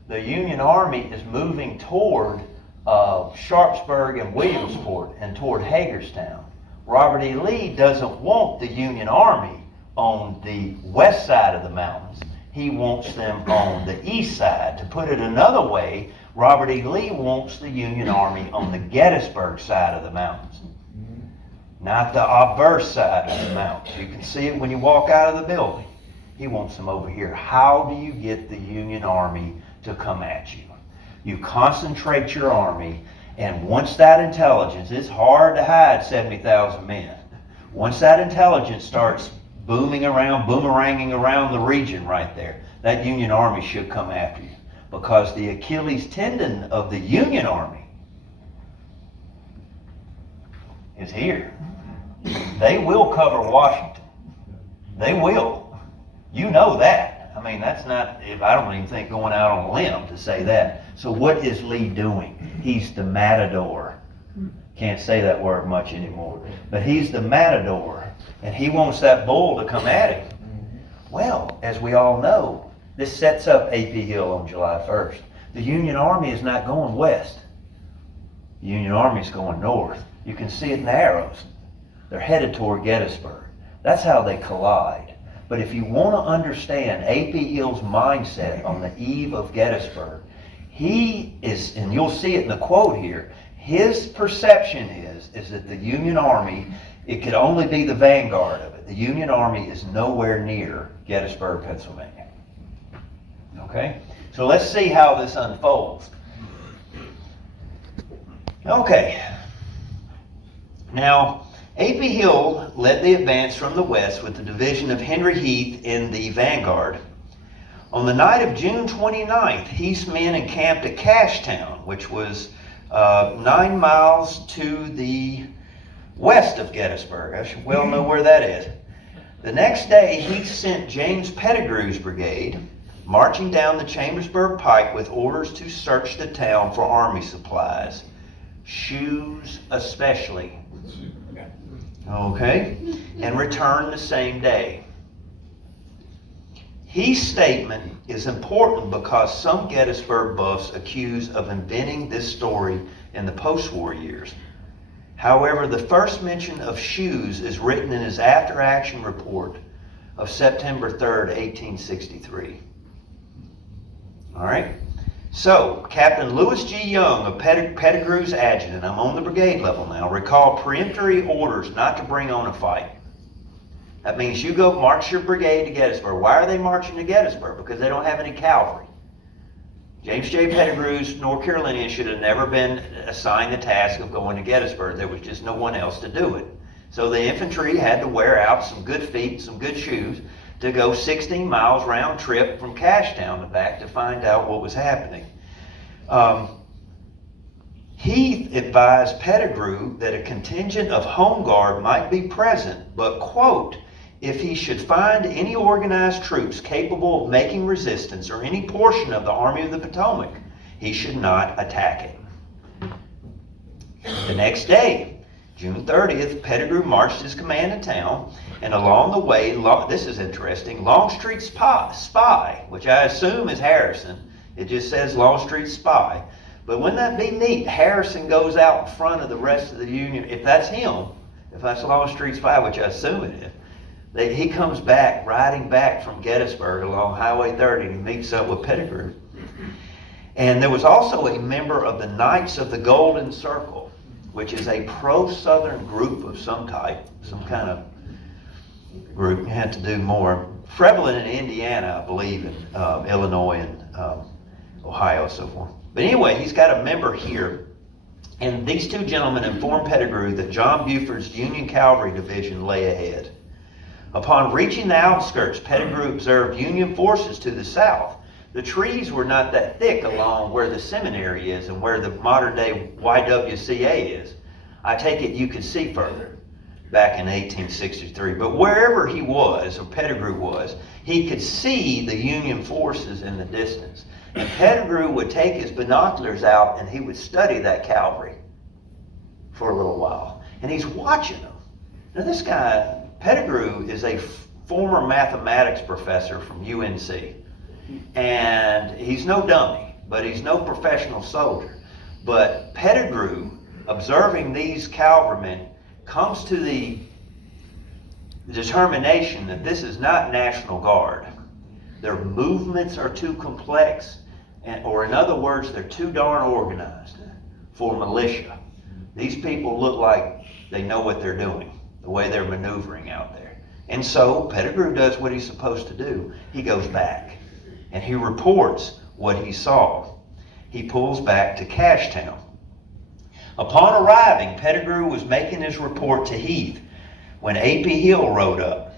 the Union Army is moving toward Sharpsburg and Williamsport and toward Hagerstown. Robert E. Lee doesn't want the Union Army on the west side of the mountains. He wants them on the east side. To put it another way, Robert E. Lee wants the Union Army on the Gettysburg side of the mountains, not the obverse side of the mountains. You can see it when you walk out of the building. He wants them over here. How do you get the Union Army to come at you? You concentrate your army, and once that intelligence, it's hard to hide 70,000 men. Once that intelligence starts boomeranging around the region right there, that Union Army should come after you. Because the Achilles tendon of the Union Army is here. They will cover Washington. They will. You know that. I mean, that's not, I don't even think going out on a limb to say that. So what is Lee doing? He's the matador. Can't say that word much anymore. But he's the matador, and he wants that bull to come at him. Well, as we all know, this sets up A.P. Hill on July 1st. The Union Army is not going west. The Union Army is going north. You can see it in the arrows. They're headed toward Gettysburg. That's how they collide. But if you want to understand A.P. Hill's mindset on the eve of Gettysburg, he is, and you'll see it in the quote here, his perception is that the Union Army, it could only be the vanguard of it. The Union Army is nowhere near Gettysburg, Pennsylvania. Okay? So let's see how this unfolds. Okay. Now, A.P. Hill led the advance from the west with the division of Henry Heath in the vanguard. On the night of June 29th, Heath's men encamped at Cashtown, which was 9 miles to the west of Gettysburg. I should well know where that is. The next day, Heath sent James Pettigrew's brigade marching down the Chambersburg Pike with orders to search the town for army supplies, shoes especially. Okay? And return the same day. Heath's statement is important because some Gettysburg buffs accuse of inventing this story in the post-war years. However, the first mention of shoes is written in his after-action report of September 3rd, 1863. All right? So, Captain Lewis G. Young of Pettigrew's adjutant, I'm on the brigade level now, recalled peremptory orders not to bring on a fight. That means you go march your brigade to Gettysburg. Why are they marching to Gettysburg? Because they don't have any cavalry. James J. Pettigrew's North Carolinians should have never been assigned the task of going to Gettysburg. There was just no one else to do it. So the infantry had to wear out some good feet, some good shoes, to go 16 miles round trip from Cashtown to back to find out what was happening. Heath advised Pettigrew that a contingent of home guard might be present, but, quote, if he should find any organized troops capable of making resistance or any portion of the Army of the Potomac, he should not attack it. The next day, June 30th, Pettigrew marched his command to town, and along the way, this is interesting, Longstreet's spy, which I assume is Harrison, it just says Longstreet's spy, but wouldn't that be neat? Harrison goes out in front of the rest of the Union, if that's him, if that's Longstreet's spy, which I assume it is. He comes back, riding back from Gettysburg along Highway 30, and he meets up with Pettigrew. And there was also a member of the Knights of the Golden Circle, which is a pro-Southern group of some type, some kind of group. You had to do more. Prevalent in Indiana, I believe, in Illinois and Ohio, and so forth. But anyway, he's got a member here. And these two gentlemen informed Pettigrew that John Buford's Union Cavalry Division lay ahead. Upon reaching the outskirts, Pettigrew observed Union forces to the south. The trees were not that thick along where the seminary is and where the modern-day YWCA is. I take it you could see further. back in 1863. But wherever he was, or Pettigrew was, he could see the Union forces in the distance. And Pettigrew would take his binoculars out and he would study that cavalry for a little while. And he's watching them. Now this guy, Pettigrew, is a former mathematics professor from UNC. And he's no dummy, but he's no professional soldier. But Pettigrew, observing these cavalrymen, comes to the determination that this is not National Guard. Their movements are too complex, or in other words, they're too darn organized for militia. These people look like they know what they're doing, the way they're maneuvering out there. And so Pettigrew does what he's supposed to do. He goes back and he reports what he saw. He pulls back to Cashtown. Upon arriving, Pettigrew was making his report to Heath when A.P. Hill rode up.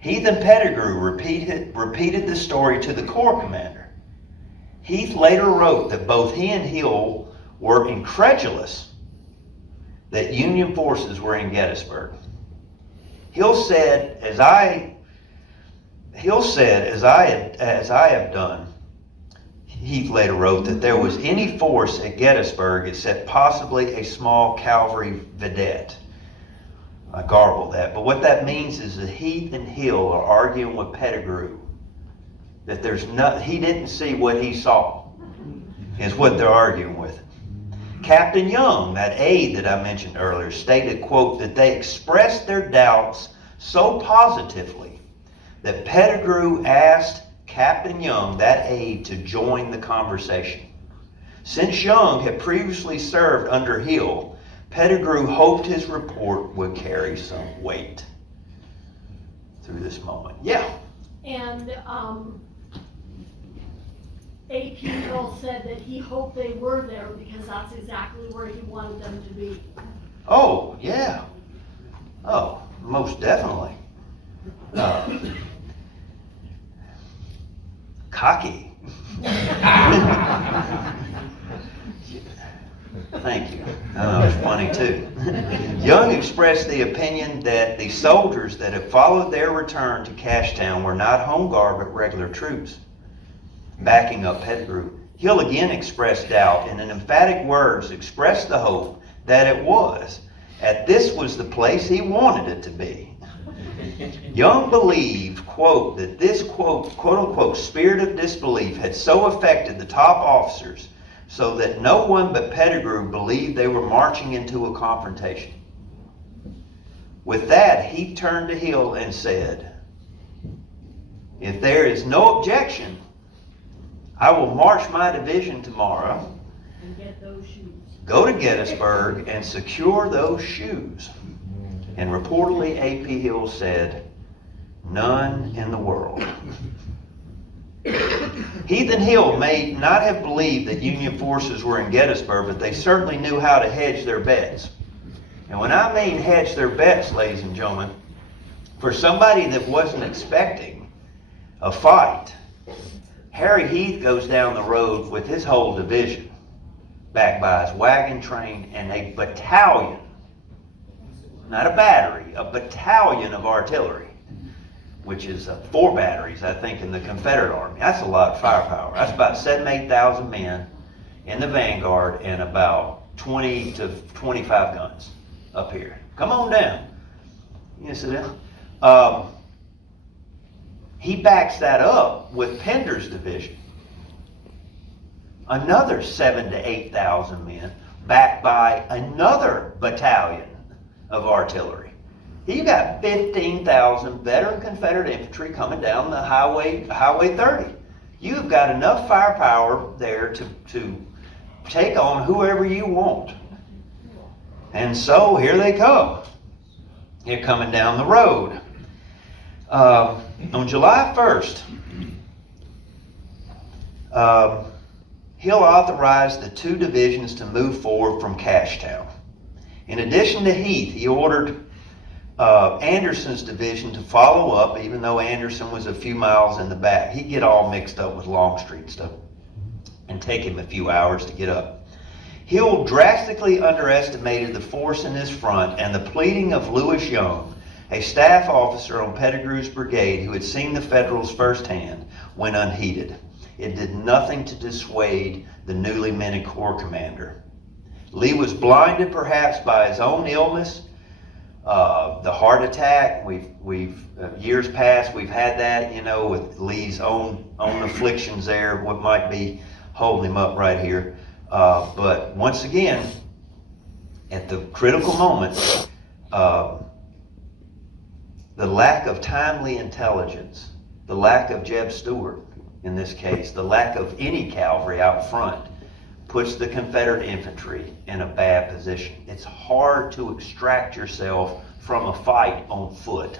Heath and Pettigrew repeated the story to the corps commander. Heath later wrote that both he and Hill were incredulous that Union forces were in Gettysburg. Hill said, as I have done, Heath later wrote that there was any force at Gettysburg except possibly a small cavalry vedette. I garble that, but what that means is that Heath and Hill are arguing with Pettigrew that he didn't see what he saw, is what they're arguing with. Captain Young, that aide that I mentioned earlier, stated, quote, that they expressed their doubts so positively that Pettigrew asked Captain Young, that aide, to join the conversation. Since Young had previously served under Hill, Pettigrew hoped his report would carry some weight through this moment. Yeah. And A.P. Hill said that he hoped they were there because that's exactly where he wanted them to be. Oh, yeah. Oh, most definitely. Cocky. Thank you. That was funny too. Young expressed the opinion that the soldiers that had followed their return to Cashtown were not home guard but regular troops, backing up Pettigrew. Hill again expressed doubt and in emphatic words expressed the hope that it was, as this was the place he wanted it to be. Young believed, quote, that this, quote unquote, spirit of disbelief had so affected the top officers so that no one but Pettigrew believed they were marching into a confrontation. With that, he turned to Hill and said, if there is no objection, I will march my division tomorrow, And get those shoes. go to Gettysburg, and secure those shoes. And reportedly, A.P. Hill said, none in the world. Heath and Hill may not have believed that Union forces were in Gettysburg, but they certainly knew how to hedge their bets. And when I mean hedge their bets, ladies and gentlemen, for somebody that wasn't expecting a fight, Harry Heath goes down the road with his whole division, backed by his wagon train and a battalion, not a battery, a battalion of artillery, which is 4 batteries, I think, in the Confederate Army. That's a lot of firepower. That's about 7,000 to 8,000 men in the vanguard and about 20 to 25 guns up here. Come on down. You sit down. He backs that up with Pender's division. Another 7,000 to 8,000 men backed by another battalion of artillery. You got 15,000 veteran Confederate infantry coming down the Highway 30. You've got enough firepower there to take on whoever you want. And so here they come. They're coming down the road. On July 1st, Hill authorized the 2 divisions to move forward from Cashtown. In addition to Heath, he ordered Anderson's division to follow up, even though Anderson was a few miles in the back. He'd get all mixed up with Longstreet and stuff and take him a few hours to get up. Hill drastically underestimated the force in his front, and the pleading of Lewis Young, a staff officer on Pettigrew's brigade who had seen the Federals firsthand, went unheeded. It did nothing to dissuade the newly minted corps commander. Lee was blinded perhaps by his own illness, the heart attack. We've years past we've had that, with Lee's own afflictions there. What might be holding him up right here, but once again, at the critical moment, the lack of timely intelligence, the lack of Jeb Stuart in this case, the lack of any cavalry out front, puts the Confederate infantry in a bad position. It's hard to extract yourself from a fight on foot.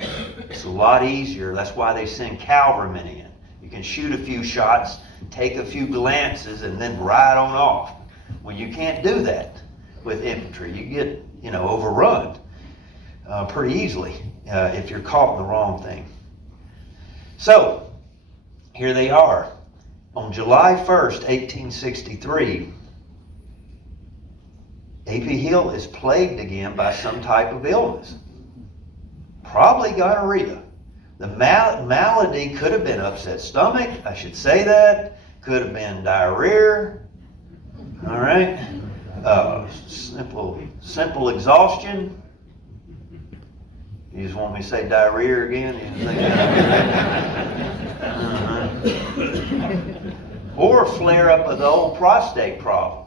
It's a lot easier. That's why they send cavalrymen in. You can shoot a few shots, take a few glances, and then ride on off. Well, you can't do that with infantry. You get, overrun pretty easily if you're caught in the wrong thing. So, here they are. On July 1st, 1863, A.P. Hill is plagued again by some type of illness. Probably gonorrhea. The malady could have been upset stomach, I should say that. Could have been diarrhea. All right. Simple exhaustion. You just want me to say diarrhea again? You think Or a flare-up of the old prostate problem.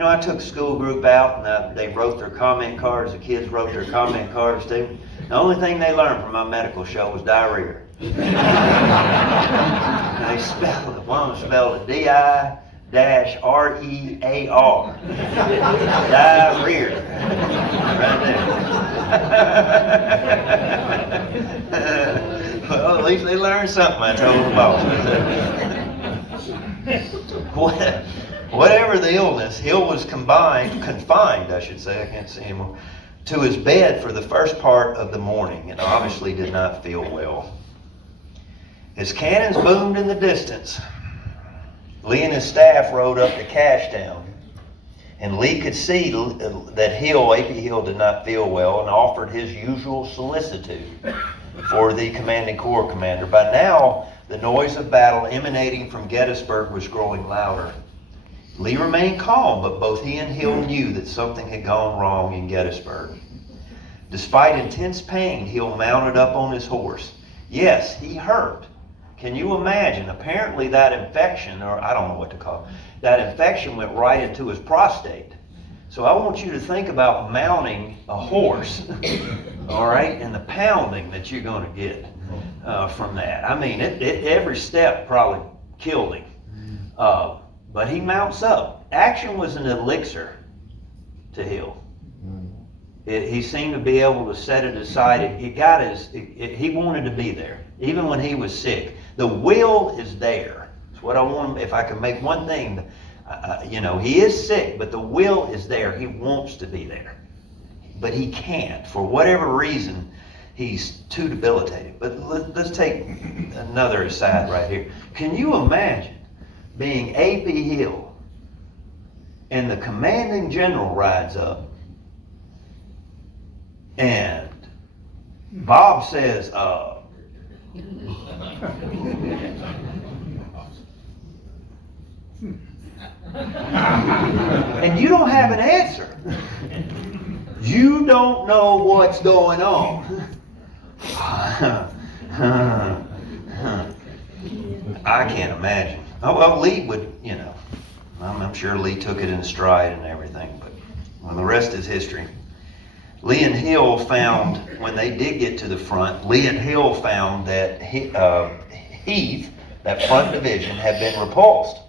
I took a school group out and they wrote their comment cards. The kids wrote their comment cards too. The only thing they learned from my medical show was diarrhea. They spelled it. One spelled it D-I-R-E-A-R. Diarrhea. Right there. Well, at least they learned something, I told the boss. Whatever the illness, Hill was confined, I should say, I can't see anymore, to his bed for the first part of the morning, and obviously did not feel well. His cannons boomed in the distance. Lee and his staff rode up to Cashtown, and Lee could see that A.P. Hill did not feel well and offered his usual solicitude for the commanding corps commander. By now, the noise of battle emanating from Gettysburg was growing louder. Lee remained calm, but both he and Hill knew that something had gone wrong in Gettysburg. Despite intense pain, Hill mounted up on his horse. Yes, he hurt. Can you imagine? Apparently that infection, or I don't know what to call it, that infection went right into his prostate. So I want you to think about mounting a horse, all right, and the pounding that you're going to get from that. I mean, every step probably killed him. But he mounts up. Action was an elixir to Hill. He seemed to be able to set it aside. He wanted to be there, even when he was sick. The will is there. That's what I want. If I can make one thing, he is sick, but the will is there. He wants to be there, but he can't for whatever reason. He's too debilitated. But let's take another aside right here. Can you imagine being A.P. Hill and the commanding general rides up and Bob says, and you don't have an answer. You don't know what's going on. I can't imagine. Oh, well, Lee would, I'm sure Lee took it in stride and everything, but the rest is history. Lee and Hill found, when they did get to the front, Lee and Hill found that Heath, that front division, had been repulsed.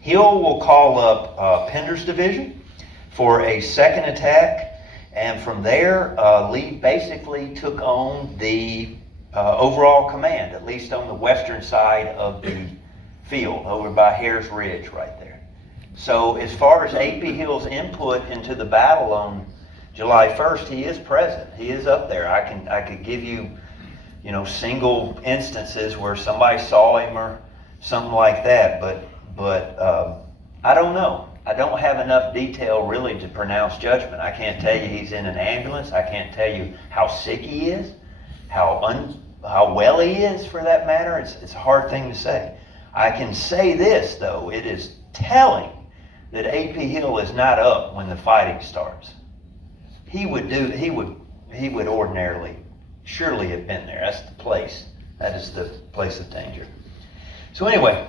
Hill will call up Pender's division for a second attack, and from there, Lee basically took on the overall command, at least on the western side of the field, over by Hare's Ridge right there. So as far as A.P. Hill's input into the battle on July 1st, he is present. He is up there. I could give you, single instances where somebody saw him or something like that, but I don't know. I don't have enough detail really to pronounce judgment. I can't tell you he's in an ambulance. I can't tell you how sick he is, how well he is for that matter. It's a hard thing to say. I can say this though, it is telling that A.P. Hill is not up when the fighting starts. He would ordinarily surely have been there. That's the place. That is the place of danger. So anyway,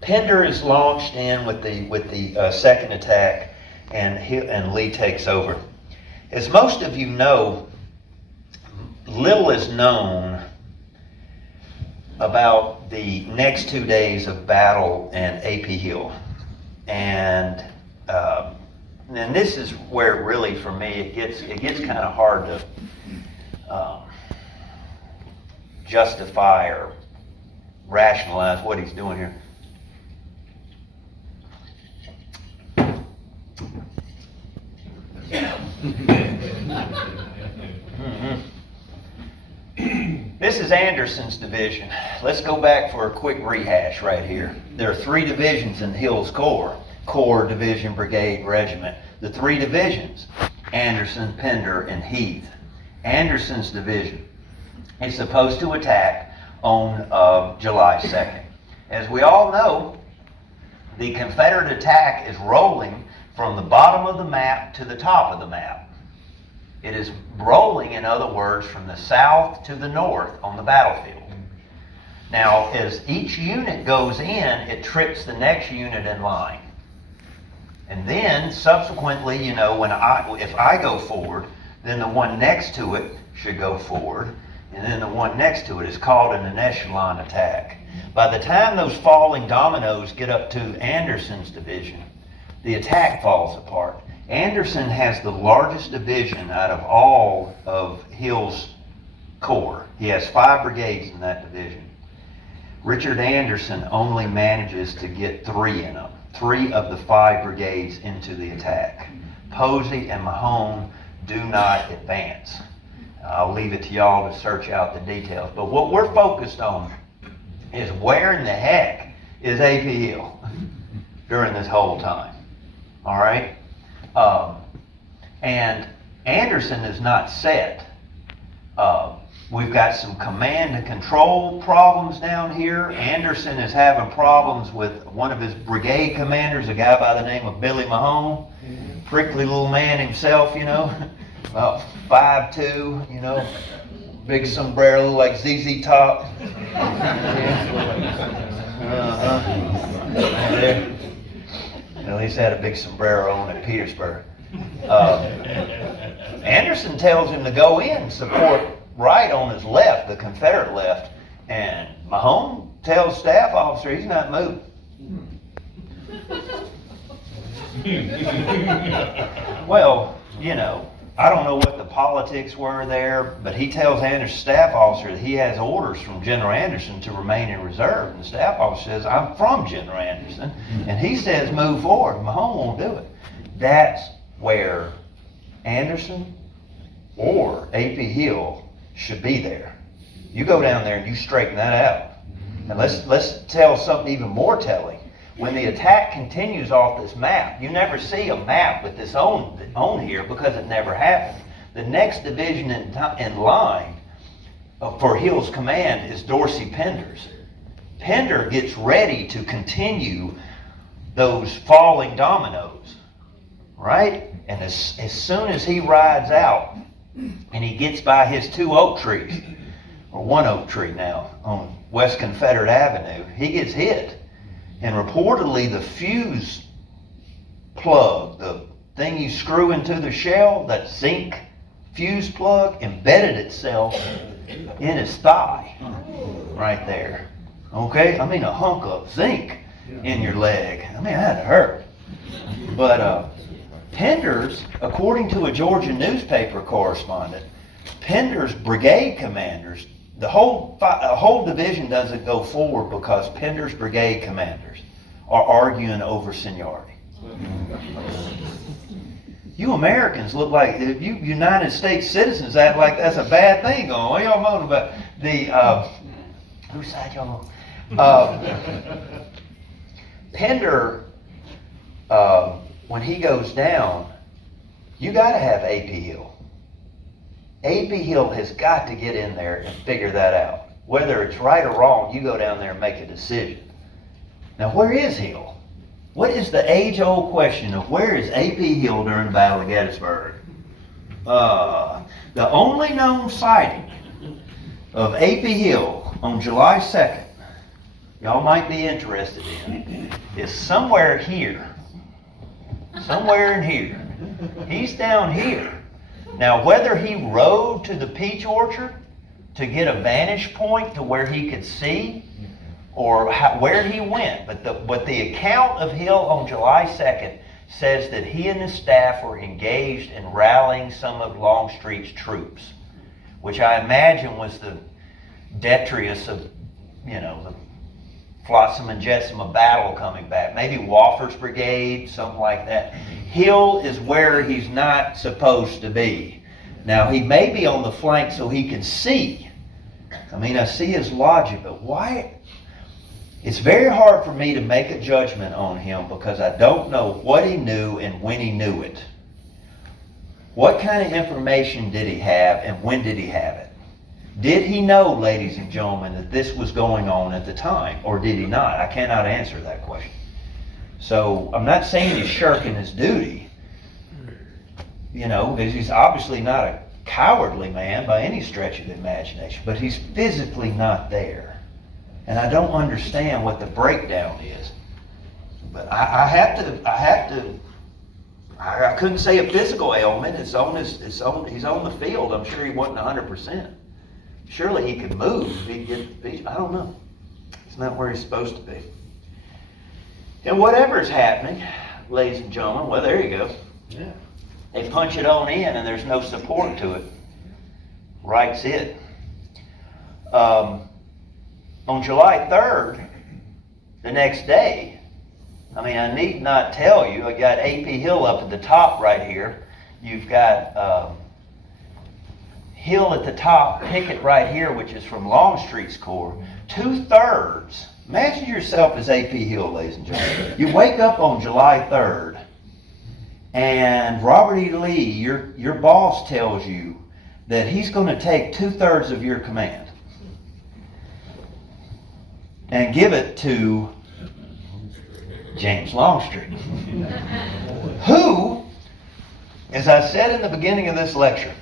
Pender is launched in with the second attack, and Lee takes over. As most of you know, little is known about the next 2 days of battle and A.P. Hill. And this is where really, for me, it gets kind of hard to justify or rationalize what he's doing here. This is Anderson's division. Let's go back for a quick rehash right here. There are 3 divisions in Hill's Corps. Corps, Division, Brigade, Regiment. The 3 divisions, Anderson, Pender, and Heath. Anderson's division is supposed to attack on July 2nd. As we all know, the Confederate attack is rolling from the bottom of the map to the top of the map. It is rolling, in other words, from the south to the north on the battlefield. Now, as each unit goes in, it trips the next unit in line. And then, subsequently, you know, if I go forward, then the one next to it should go forward, and then the one next to it is called an echelon attack. By the time those falling dominoes get up to Anderson's division, the attack falls apart. Anderson has the largest division out of all of Hill's Corps. He has 5 brigades in that division. Richard Anderson only manages to get 3 in them. 3 of the 5 brigades into the attack. Posey and Mahone do not advance. I'll leave it to y'all to search out the details. But what we're focused on is where in the heck is A.P. Hill during this whole time. All right? And Anderson is not set. We've got some command and control problems down here. Anderson is having problems with one of his brigade commanders, a guy by the name of Billy Mahone. Prickly little man himself, you know. About 5'2", you know. Big sombrero, look like ZZ Top. At least had a big sombrero on at Petersburg. Anderson tells him to go in, support right on his left, the Confederate left, and Mahone tells staff officer he's not moving. Well, you know, I don't know what the politics were there, but he tells Anderson's staff officer that he has orders from General Anderson to remain in reserve. And the staff officer says, I'm from General Anderson. And he says, move forward. Mahone won't do it. That's where Anderson or A.P. Hill should be there. You go down there and you straighten that out. And let's tell something even more telling. When the attack continues off this map, you never see a map with this on here because it never happened. The next division in line for Hill's command is Dorsey Pender's. Pender gets ready to continue those falling dominoes, right? And as soon as he rides out and he gets by his 2 oak trees, or 1 oak tree now, on West Confederate Avenue, he gets hit. And reportedly the fuse plug, the thing you screw into the shell, that zinc fuse plug, embedded itself in his thigh, right there. Okay? I mean, a hunk of zinc in your leg. I mean, that hurt. But Pender's, according to a Georgia newspaper correspondent, Pender's brigade commanders, the whole division doesn't go forward because Pender's brigade commanders are arguing over seniority. You Americans look like, you United States citizens act like that's a bad thing going on. What are y'all moaning about? Whose side y'all on? Pender when he goes down, you gotta have AP Hill. AP Hill has got to get in there and figure that out. Whether it's right or wrong, you go down there and make a decision. Now, where is Hill? What is the age-old question of where is AP Hill during the Battle of Gettysburg? The only known sighting of AP Hill on July 2nd, y'all might be interested in, is somewhere here. Somewhere in here. He's down here. Now, whether he rode to the peach orchard to get a vantage point to where he could see, or where he went, but the account of Hill on July 2nd says that he and his staff were engaged in rallying some of Longstreet's troops, which I imagine was the detritus of, the flotsam and jetsam of battle coming back. Maybe Wofford's brigade, something like that. Hill is where he's not supposed to be. Now, he may be on the flank so he can see. I see his logic, but why? It's very hard for me to make a judgment on him because I don't know what he knew and when he knew it. What kind of information did he have and when did he have it? Did he know, ladies and gentlemen, that this was going on at the time, or did he not? I cannot answer that question. So I'm not saying he's shirking his duty, because he's obviously not a cowardly man by any stretch of the imagination, but he's physically not there. And I don't understand what the breakdown is. But I couldn't say a physical ailment. He's on the field. I'm sure he wasn't 100%. Surely he could move if he could get to the beach. I don't know. It's not where he's supposed to be. And whatever's happening, ladies and gentlemen, well, there you go. Yeah. They punch it on in and there's no support to it. Wright's it. On July 3rd, the next day, I need not tell you, I got AP Hill up at the top right here. You've got Hill at the top, Pickett right here, which is from Longstreet's Corps. 2/3. Imagine yourself as AP Hill, ladies and gentlemen. You wake up on July 3rd, and Robert E. Lee, your boss, tells you that he's going to take 2/3 of your command and give it to James Longstreet, who, as I said in the beginning of this lecture,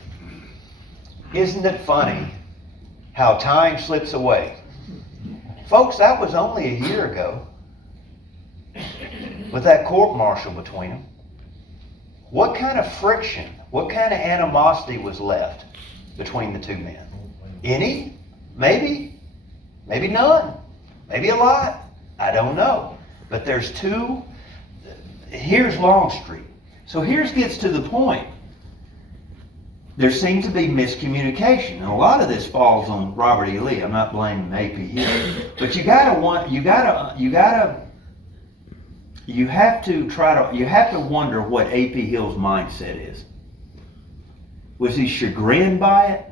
isn't it funny how time slips away? Folks, that was only a year ago with that court-martial between them. What kind of friction, what kind of animosity was left between the two men? Any? Maybe? Maybe none? Maybe a lot? I don't know. But there's two. Here's Longstreet. So here's gets to the point. There seems to be miscommunication, and a lot of this falls on Robert E. Lee. I'm not blaming AP here, but you have to wonder what AP Hill's mindset is. Was he chagrined by it?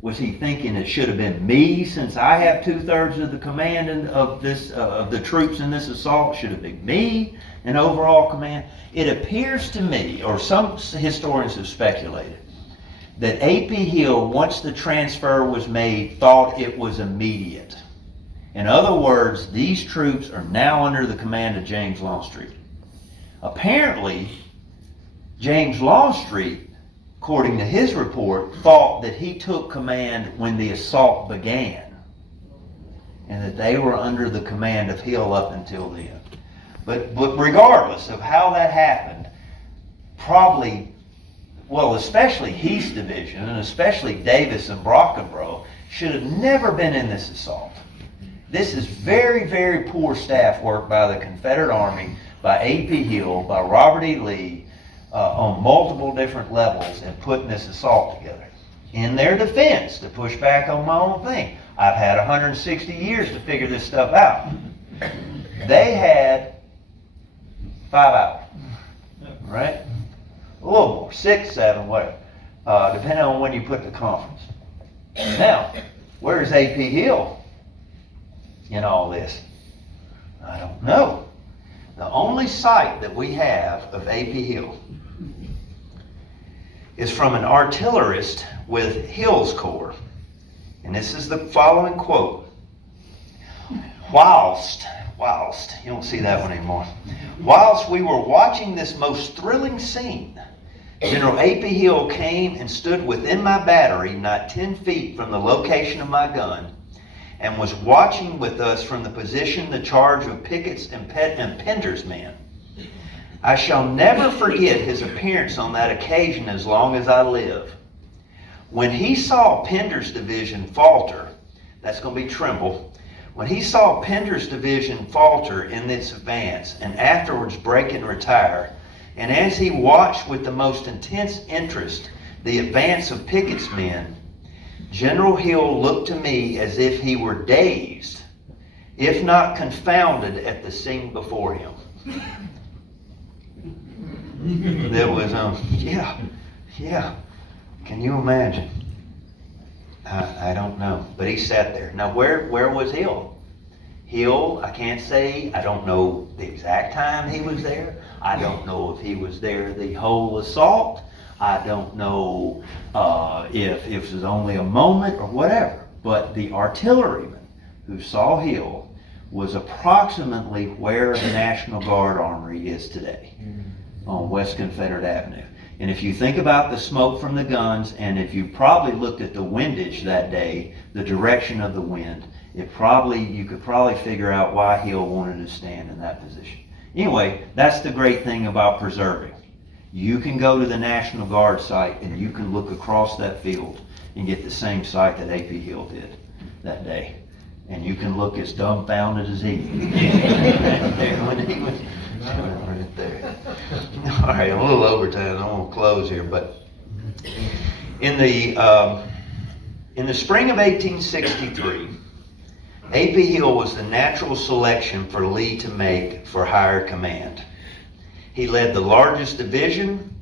Was he thinking it should have been me, since I have 2/3 of the command of the troops in this assault? Should have been me in overall command? It appears to me, or some historians have speculated, that AP Hill, once the transfer was made, thought it was immediate. In other words, these troops are now under the command of James Longstreet. Apparently, James Longstreet, according to his report, thought that he took command when the assault began, and that they were under the command of Hill up until then. But regardless of how that happened, especially Heath's division, and especially Davis and Brockenbrough, should have never been in this assault. This is very, very poor staff work by the Confederate Army, by AP Hill, by Robert E. Lee, on multiple different levels in putting this assault together. In their defense, to push back on my own thing, I've had 160 years to figure this stuff out. They had 5 hours, right? A little more, 6, 7, whatever, depending on when you put the conference. Now, where's AP Hill in all this? I don't know. The only sight that we have of A.P. Hill is from an artillerist with Hill's Corps. And this is the following quote. Whilst, you don't see that one anymore. Whilst we were watching this most thrilling scene, General A.P. Hill came and stood within my battery, not 10 feet from the location of my gun, and was watching with us from the position the charge of Pickett's and Pender's men. I shall never forget his appearance on that occasion as long as I live. When he saw Pender's division falter, that's going to be Trimble, when he saw Pender's division falter in its advance and afterwards break and retire, and as he watched with the most intense interest the advance of Pickett's men, General Hill looked to me as if he were dazed, if not confounded at the scene before him. That was, yeah. Can you imagine? I don't know, but he sat there. Now, where was Hill? Hill, I can't say. I don't know the exact time he was there. I don't know if he was there the whole assault. I don't know if it was only a moment or whatever. But the artilleryman who saw Hill was approximately where the National Guard Armory is today, on West Confederate Avenue. And if you think about the smoke from the guns, and if you probably looked at the windage that day, the direction of the wind, you could probably figure out why Hill wanted to stand in that position. Anyway, that's the great thing about preserving. You can go to the National Guard site and you can look across that field and get the same sight that A.P. Hill did that day. And you can look as dumbfounded as he did. When he was right there. All right, a little overtime. I won't close here, but in the spring of 1863, A.P. Hill was the natural selection for Lee to make for higher command. He led the largest division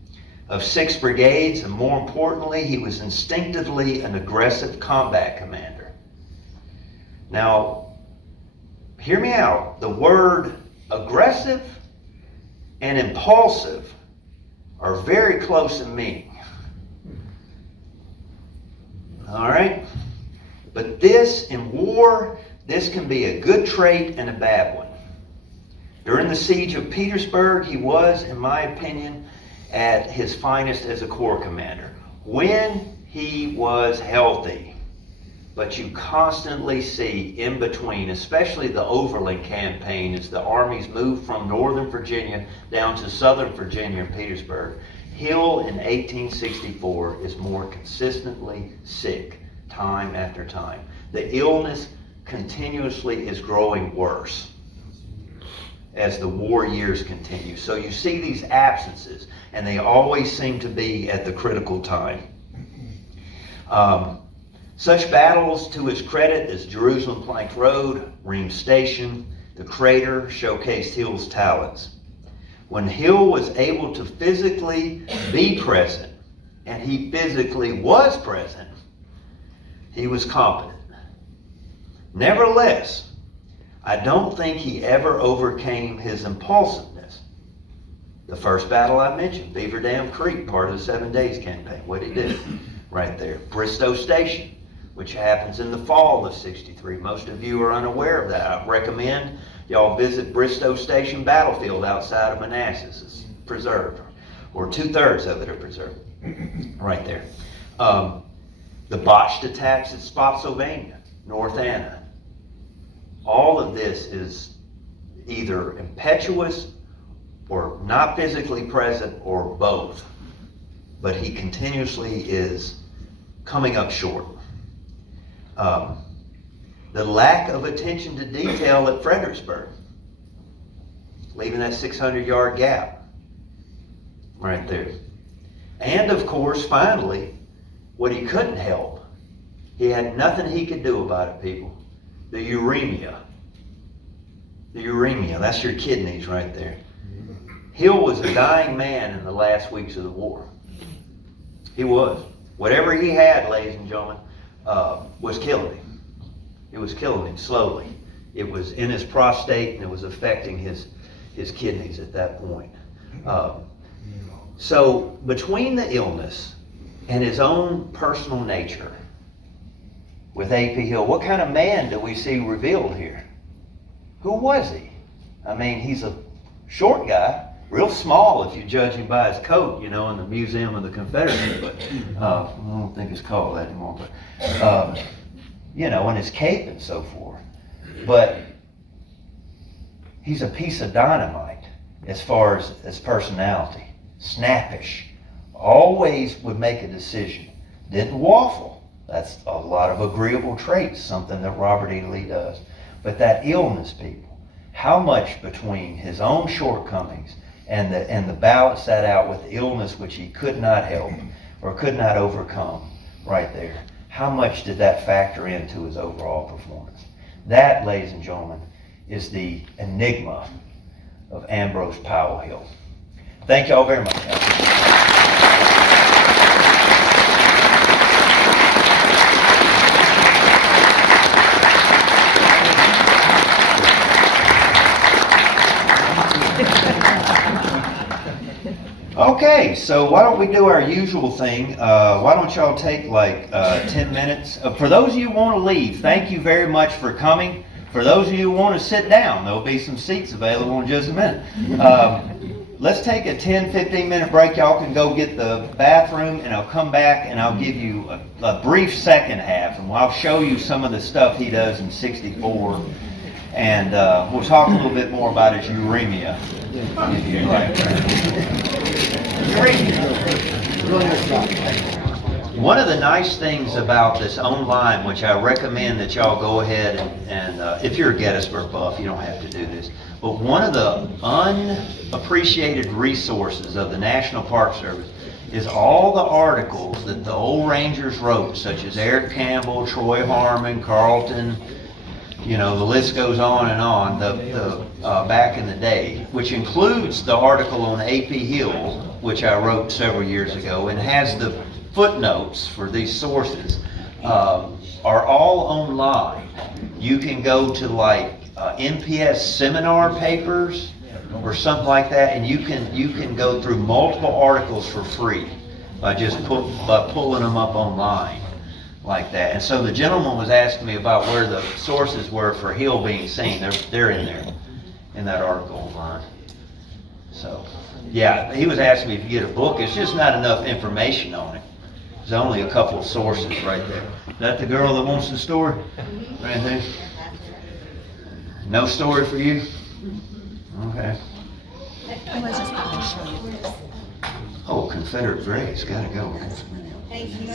of 6 brigades, and more importantly, he was instinctively an aggressive combat commander. Now, hear me out. The word aggressive and impulsive are very close in meaning. All right? But this, in war, this can be a good trait and a bad one. During the siege of Petersburg, he was, in my opinion, at his finest as a corps commander. When he was healthy. But you constantly see in between, especially the Overland campaign, as the armies moved from Northern Virginia down to Southern Virginia and Petersburg, Hill in 1864 is more consistently sick time after time. The illness continuously is growing worse as the war years continue. So you see these absences, and they always seem to be at the critical time. Such battles, to his credit, as Jerusalem Plank Road, Reams Station, the Crater, showcased Hill's talents. When Hill was able to physically be present, and he physically was present, he was competent. Nevertheless, I don't think he ever overcame his impulsiveness. The first battle I mentioned, Beaver Dam Creek, part of the 7 Days campaign, what he did right there. Bristow Station, which happens in the fall of 63. Most of you are unaware of that. I recommend y'all visit Bristow Station Battlefield outside of Manassas. It's preserved, or 2/3 of it are preserved right there. The botched attacks at Spotsylvania, North Anna. All of this is either impetuous or not physically present or both. But he continuously is coming up short. The lack of attention to detail at Fredericksburg, leaving that 600-yard gap right there. And of course, finally, what he couldn't help, he had nothing he could do about it, people. The uremia. The uremia, that's your kidneys right there. Hill was a dying man in the last weeks of the war. He was. Whatever he had, ladies and gentlemen, was killing him. It was killing him slowly. It was in his prostate, and it was affecting his his kidneys at that point. So between the illness and his own personal nature with A.P. Hill, what kind of man do we see revealed here? Who was he? I mean, he's a short guy, real small if you judge him by his coat, in the Museum of the Confederacy, but I don't think it's called that anymore, but, and his cape and so forth. But he's a piece of dynamite as far as his personality. Snappish. Always would make a decision. Didn't waffle. That's a lot of agreeable traits, something that Robert E. Lee does. But that illness, people, how much between his own shortcomings and the balance that out with illness which he could not help or could not overcome right there, how much did that factor into his overall performance? That, ladies and gentlemen, is the enigma of Ambrose Powell Hill. Thank y'all very much. Okay, so why don't we do our usual thing? Why don't y'all take like 10 minutes? For those of you who want to leave, thank you very much for coming. For those of you who want to sit down, there'll be some seats available in just a minute. Let's take a 10-15 minute break. Y'all can go get the bathroom, and I'll come back and I'll give you a brief second half, and I'll show you some of the stuff he does in 64. And we'll talk a little bit more about his uremia. One of the nice things about this online, which I recommend that y'all go ahead and if you're a Gettysburg buff, you don't have to do this, but one of the unappreciated resources of the National Park Service is all the articles that the old Rangers wrote, such as Eric Campbell, Troy Harmon, Carlton, the list goes on and on, back in the day, which includes the article on A.P. Hill, which I wrote several years ago, and has the footnotes for these sources, are all online. You can go to like NPS seminar papers or something like that, and you can go through multiple articles for free by just pulling them up online like that. And so the gentleman was asking me about where the sources were for Hill being seen. They're in there, in that article online. So, yeah, he was asking me if you get a book. It's just not enough information on it. There's only a couple of sources right there. Is that the girl that wants the story? Right there? No story for you? Okay. I was just going to show you this. Oh, Confederate Grace, gotta go. Thank you.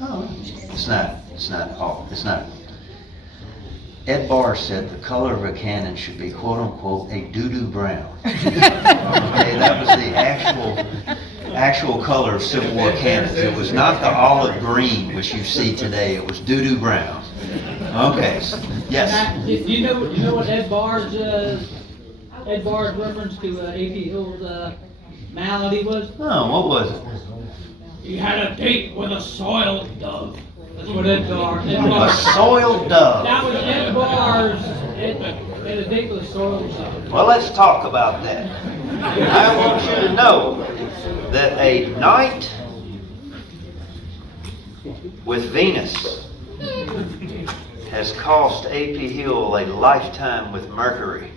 Oh, it's not. Ed Barr said the color of a cannon should be quote unquote a doo-doo brown. Okay, that was the actual color of Civil War cannons. It was not the olive green which you see today. It was doo-doo brown. Okay, yes. Do you know what Ed Barr's reference to A.P. Hill's malady was? Oh, what was it? He had a date with a soiled dove. That's what Ed Barr. A soiled dove. That was Ed Barr's. Ed had a date with a soiled dove. Well, let's talk about that. I want you to know that a night with Venus has cost A.P. Hill a lifetime with Mercury.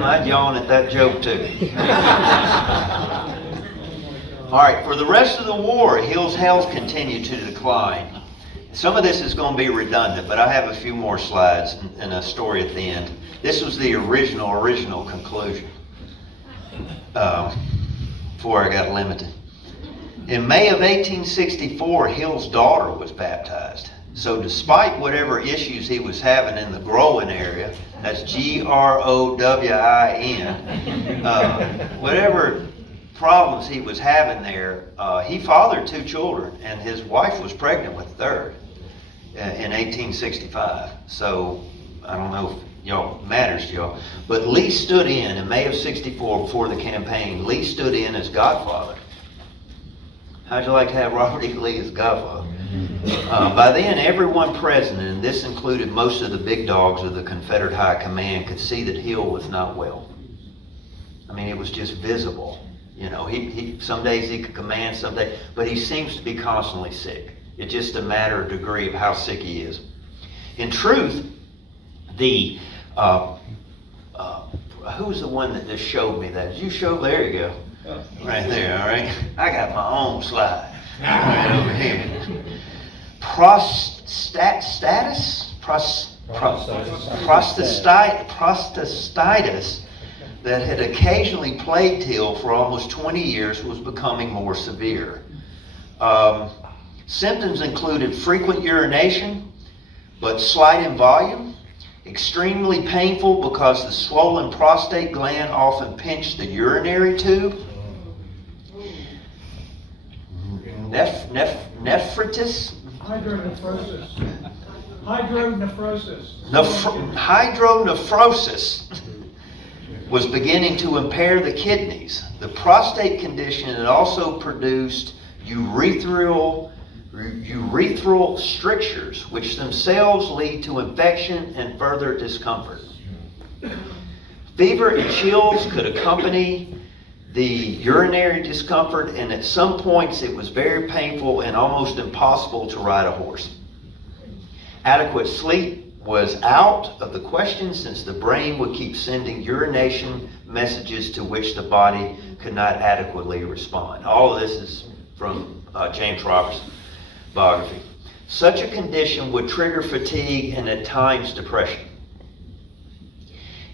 I'd yawn at that joke too. All right, for the rest of the war, Hill's health continued to decline. Some of this is going to be redundant, but I have a few more slides and a story at the end. This was the original conclusion before I got limited. In May of 1864, Hill's daughter was baptized. So despite whatever issues he was having in the Growin area, that's Growin, whatever problems he was having there, he fathered 2 children, and his wife was pregnant with the third in 1865. So I don't know if y'all matters to y'all, but Lee stood in May of 64 before the campaign. Lee stood in as godfather. How'd you like to have Robert E. Lee as godfather? By then, everyone present, and this included most of the big dogs of the Confederate High Command, could see that Hill was not well. I mean, it was just visible. You know, he some days he could command, some days, but he seems to be constantly sick. It's just a matter of degree of how sick he is. In truth, the who's the one that just showed me that? Did you show? There you go. Right there, all right? I got my own slide. Right over here. Prostatitis that had occasionally plagued Hill for almost 20 years was becoming more severe. Symptoms included frequent urination, but slight in volume, extremely painful because the swollen prostate gland often pinched the urinary tube, nephritis. Hydronephrosis was beginning to impair the kidneys. The prostate condition had also produced urethral strictures, which themselves lead to infection and further discomfort. Fever and chills could accompany the urinary discomfort, and at some points it was very painful and almost impossible to ride a horse. Adequate sleep was out of the question since the brain would keep sending urination messages to which the body could not adequately respond. All of this is from James Roberts' biography. Such a condition would trigger fatigue and at times depression.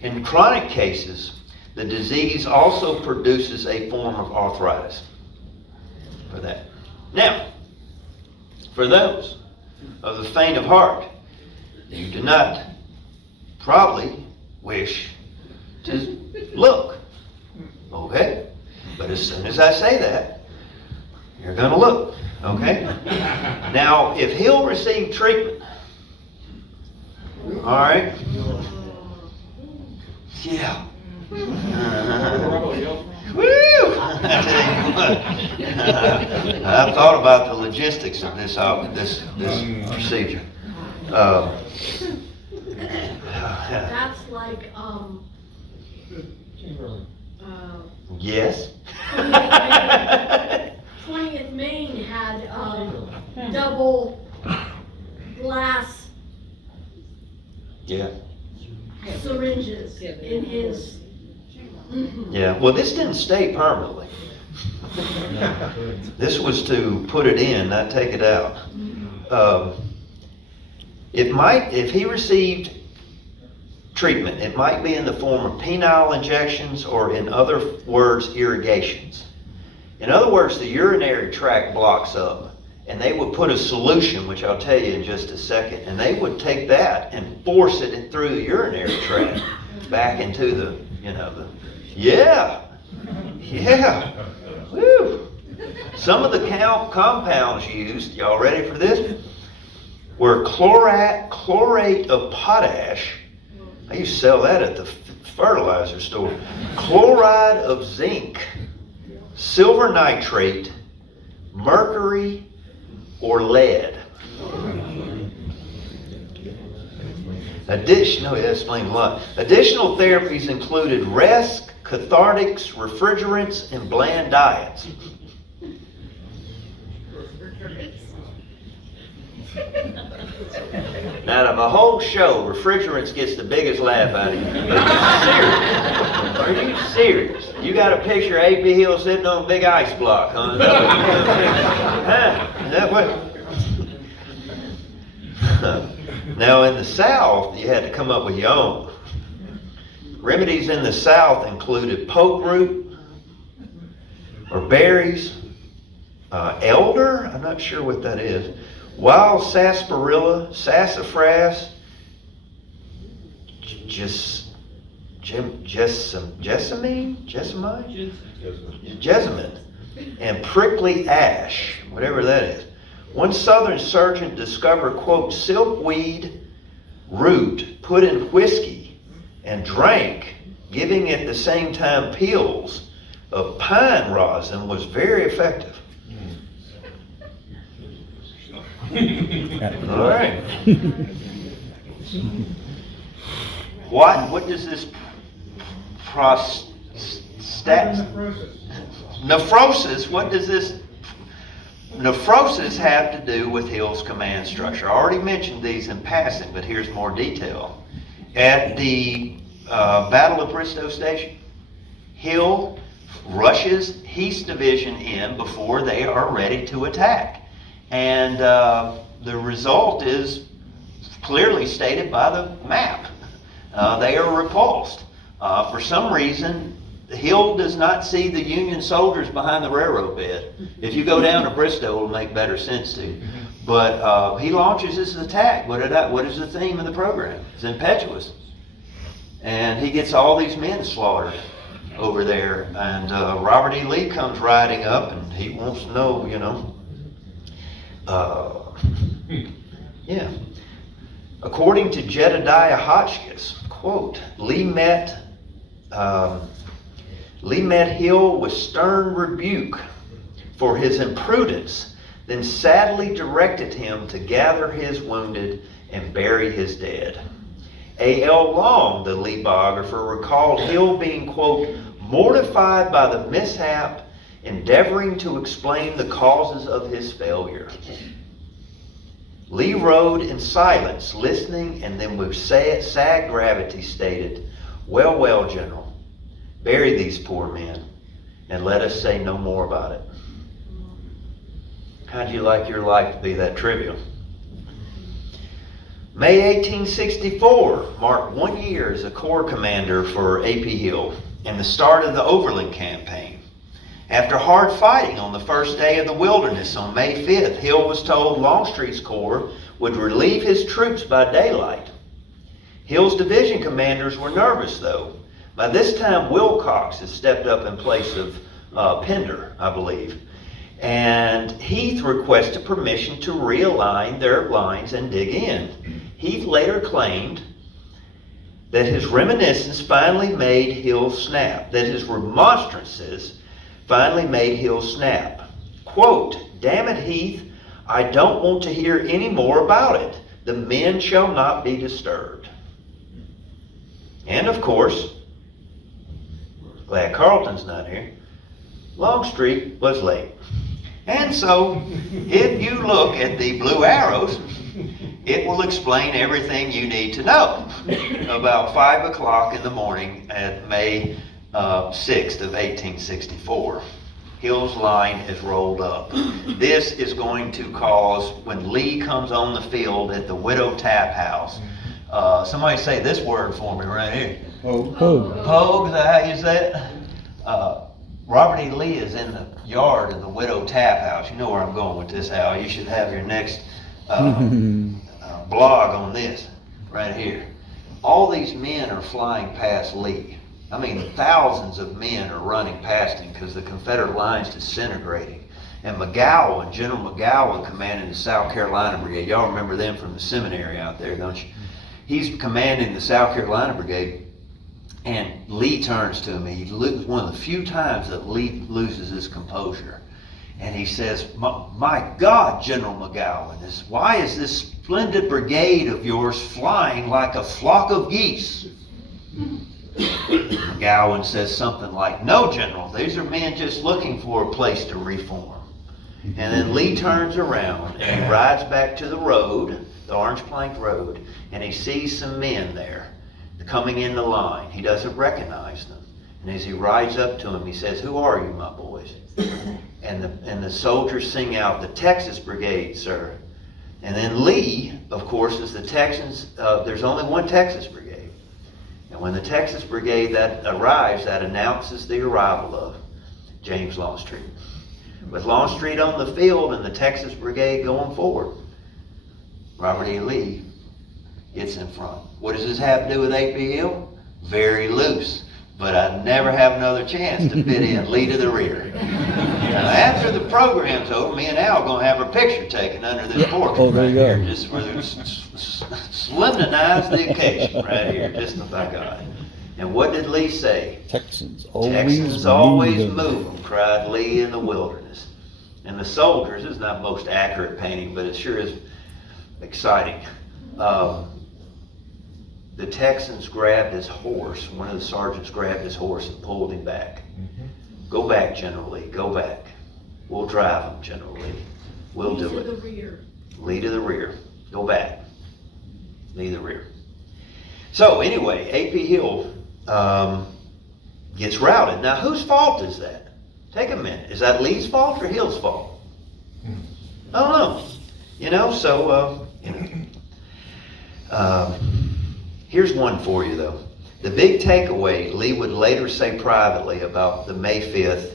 In chronic cases, the disease also produces a form of arthritis for that. Now, for those of the faint of heart, you do not probably wish to look. Okay? But as soon as I say that, you're going to look. Okay? Now, if Hill received treatment, all right? Yeah. Woo! I tell you what, I've thought about the logistics of this procedure. That's like, Yes. 20th Maine had, double glass Yeah. syringes in his. Yeah. Well, this didn't stay permanently. This was to put it in, not take it out. It might, if he received treatment, it might be in the form of penile injections or, in other words, irrigations. In other words, the urinary tract blocks up, and they would put a solution, which I'll tell you in just a second, and they would take that and force it through the urinary tract back into the, yeah. Woo. Some of the compounds used, y'all ready for this? Were chlorate of potash. I used to sell that at the fertilizer store. Chloride of zinc, silver nitrate, mercury, or lead. That explains a lot. Additional therapies included rest, cathartics, refrigerants, and bland diets. Now, out of a whole show, refrigerants gets the biggest laugh out of you. Are you serious? You got a picture of A.P. Hill sitting on a big ice block, huh? Is that what? Now, in the South, you had to come up with your own. Remedies in the South included poke root or berries, elder, I'm not sure what that is, wild sarsaparilla, sassafras, jessamine, and prickly ash, whatever that is. One Southern surgeon discovered, quote, silkweed root put in whiskey and drank, giving at the same time peels of pine rosin was very effective. All right. What does this nephrosis, what does this nephrosis have to do with Hill's command structure? I already mentioned these in passing, but here's more detail. At the Battle of Bristoe Station, Hill rushes Heath's division in before they are ready to attack. And the result is clearly stated by the map. They are repulsed. For some reason, Hill does not see the Union soldiers behind the railroad bed. If you go down to Bristoe, it'll make better sense to you. But he launches his attack. What is the theme of the program? It's impetuous. And he gets all these men slaughtered over there. And Robert E. Lee comes riding up, and he wants to know, According to Jedediah Hotchkiss, quote, Lee met Hill with stern rebuke for his imprudence, then sadly directed him to gather his wounded and bury his dead. A.L. Long, the Lee biographer, recalled Hill being, quote, mortified by the mishap, endeavoring to explain the causes of his failure. Lee rode in silence, listening, and then with sad gravity stated, well, well, General, bury these poor men, and let us say no more about it. How'd you like your life to be that trivial? May 1864 marked 1 year as a Corps commander for A.P. Hill and the start of the Overland Campaign. After hard fighting on the first day of the Wilderness on May 5th, Hill was told Longstreet's Corps would relieve his troops by daylight. Hill's division commanders were nervous, though. By this time, Wilcox had stepped up in place of Pender, I believe. And Heath requested permission to realign their lines and dig in. Heath later claimed that his reminiscence finally made Hill snap, that his remonstrances finally made Hill snap. Quote, damn it, Heath, I don't want to hear any more about it. The men shall not be disturbed. And of course, glad Carlton's not here, Longstreet was late. And so, if you look at the blue arrows, it will explain everything you need to know. About 5 o'clock in the morning at May 6th of 1864, Hill's line is rolled up. This is going to cause, when Lee comes on the field at the Widow Tap House, somebody say this word for me right here. Pogue. Pogue, is that how you say it? Robert E. Lee is in the yard of the Widow Tap House. You know where I'm going with this, Al. You should have your next blog on this right here. All these men are flying past Lee. I mean, thousands of men are running past him because the Confederate line's disintegrating. And McGowan, General McGowan, commanding the South Carolina Brigade. Y'all remember them from the seminary out there, don't you? He's commanding the South Carolina Brigade. And Lee turns to him. He loses one of the few times that Lee loses his composure. And he says, my God, General McGowan, why is this splendid brigade of yours flying like a flock of geese? McGowan says something like, no, General, these are men just looking for a place to reform. And then Lee turns around and he rides back to the road, the Orange Plank Road, and he sees some men there coming in the line. He doesn't recognize them. And as he rides up to them, he says, who are you, my boys? And the soldiers sing out, the Texas Brigade, sir. And then Lee, of course, is the Texans. There's only one Texas Brigade. And when the Texas Brigade that arrives, that announces the arrival of James Longstreet. With Longstreet on the field and the Texas Brigade going forward, Robert E. Lee gets in front. What does this have to do with A.P. Hill? Very loose. But I never have another chance to fit in Lee to the rear. Now, after the program's over, me and Al are going to have a picture taken under this porch there you go. Just for solemnize the occasion right here, just by God. And what did Lee say? Texans Texans always move 'em. move 'em, cried Lee in the wilderness. And the soldiers, this is not most accurate painting, but it sure is exciting. The Texans grabbed his horse. One of the sergeants grabbed his horse and pulled him back. Go back, General Lee, go back. We'll drive him, General Lee. We'll do it. To the rear. Lee to the rear. Go back. Lee to the rear. So anyway, A.P. Hill gets routed. Now, whose fault is that? Take a minute. Is that Lee's fault or Hill's fault? I don't know. You know, so, here's one for you, though. The big takeaway, Lee would later say privately about the May 5th,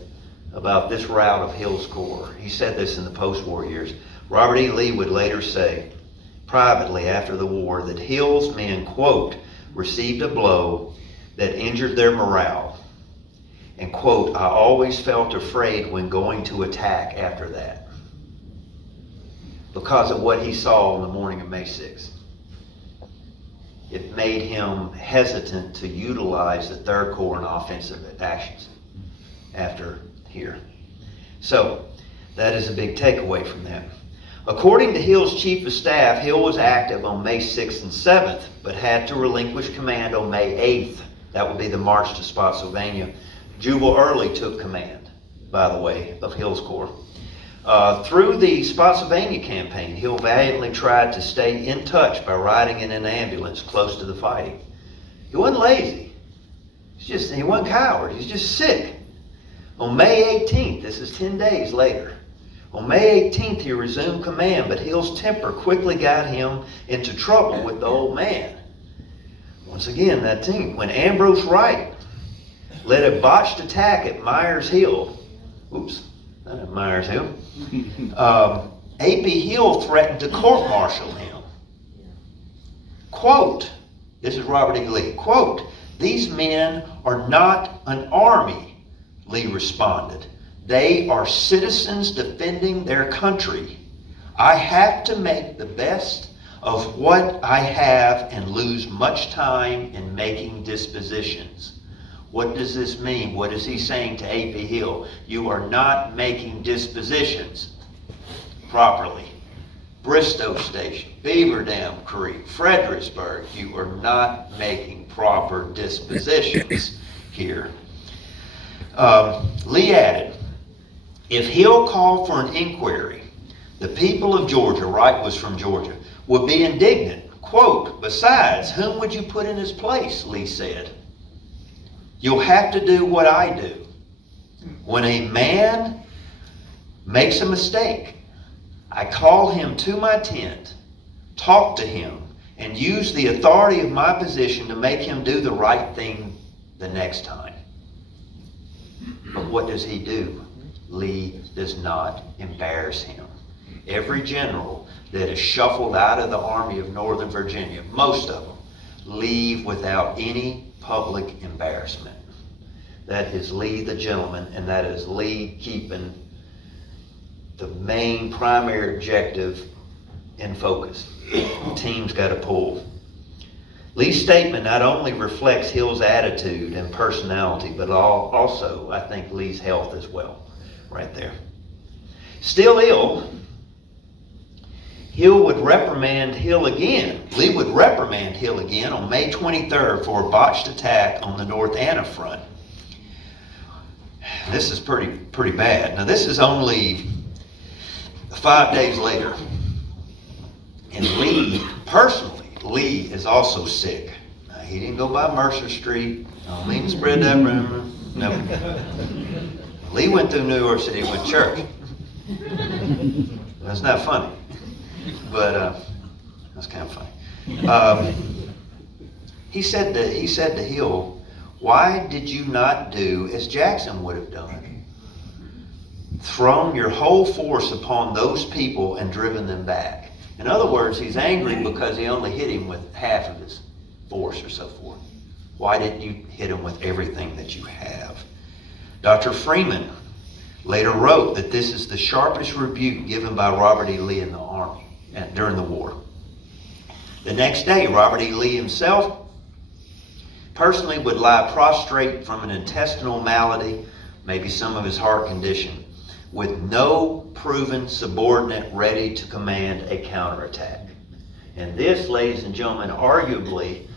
about this rout of Hill's Corps. He said this in the post-war years. Robert E. Lee would later say privately after the war that Hill's men, quote, received a blow that injured their morale. And, quote, I always felt afraid when going to attack after that because of what he saw on the morning of May 6th. It made him hesitant to utilize the 3rd Corps in offensive actions after here. So, that is a big takeaway from that. According to Hill's chief of staff, Hill was active on May 6th and 7th, but had to relinquish command on May 8th. That would be the march to Spotsylvania. Jubal Early took command, by the way, of Hill's Corps. Through the Spotsylvania campaign, Hill valiantly tried to stay in touch by riding in an ambulance close to the fighting. He wasn't lazy. He wasn't a coward. He's just sick. On May 18th, this is 10 days later, on May 18th, he resumed command, but Hill's temper quickly got him into trouble with the old man. Once again, that team. When Ambrose Wright led a botched attack at Myers Hill, not at Myers Hill, A.P. Hill threatened to court-martial him. Quote, this is Robert E. Lee, quote, these men are not an army, Lee responded. They are citizens defending their country. I have to make the best of what I have and lose much time in making dispositions. What does this mean? What is he saying to A.P. Hill? You are not making dispositions properly. Bristow Station, Beaver Dam Creek, Fredericksburg, you are not making proper dispositions here. Lee added, if Hill called for an inquiry, the people of Georgia, Wright was from Georgia, would be indignant. Quote, besides, whom would you put in his place, Lee said. You'll have to do what I do. When a man makes a mistake, I call him to my tent, talk to him, and use the authority of my position to make him do the right thing the next time. But what does he do? Lee does not embarrass him. Every general that is shuffled out of the Army of Northern Virginia, most of them, leave without any public embarrassment. That is Lee the gentleman, and that is Lee keeping the main primary objective in focus. The team's got to pull. Lee's statement not only reflects Hill's attitude and personality, but also, I think, Lee's health as well, right there. Still ill, Hill would reprimand Hill again. Lee would reprimand Hill again on May 23rd for a botched attack on the North Anna front. This is pretty bad. Now, this is only 5 days later. And Lee, personally, Lee is also sick. Now, he didn't go by Mercer Street. I don't mean to spread that rumor. No. Lee went through New York City, went to church. That's not funny. But that's kind of funny. He said to Hill, why did you not do as Jackson would have done? Thrown your whole force upon those people and driven them back. In other words, he's angry because he only hit him with half of his force or so forth. Why didn't you hit him with everything that you have? Dr. Freeman later wrote that this is the sharpest rebuke given by Robert E. Lee in the Army during the war. The next day, Robert E. Lee himself personally would lie prostrate from an intestinal malady, maybe some of his heart condition. with no proven subordinate ready to command a counterattack. And this, ladies and gentlemen, arguably,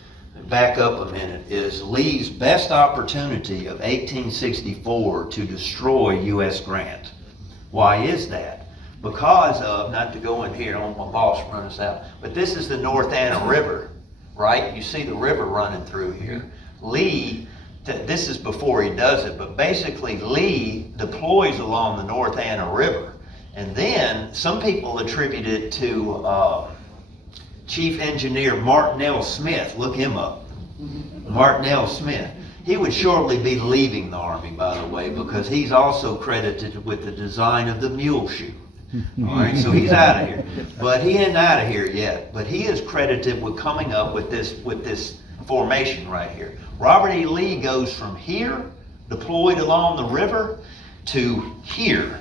back up a minute, is Lee's best opportunity of 1864 to destroy U.S. Grant. Why is that? Because of, not to go in here, I don't want my boss to run us out, but this is the North Anna River, right? You see the river running through here. Lee, this is before he does it, but basically Lee deploys along the North Anna River. And then some people attribute it to Chief Engineer Martinell Smith. Look him up. Martinell Smith. He would shortly be leaving the Army, by the way, because he's also credited with the design of the mule shoe. All right, so he's out of here. But he ain't out of here yet. But he is credited with coming up with this formation right here. Robert E. Lee goes from here, deployed along the river, to here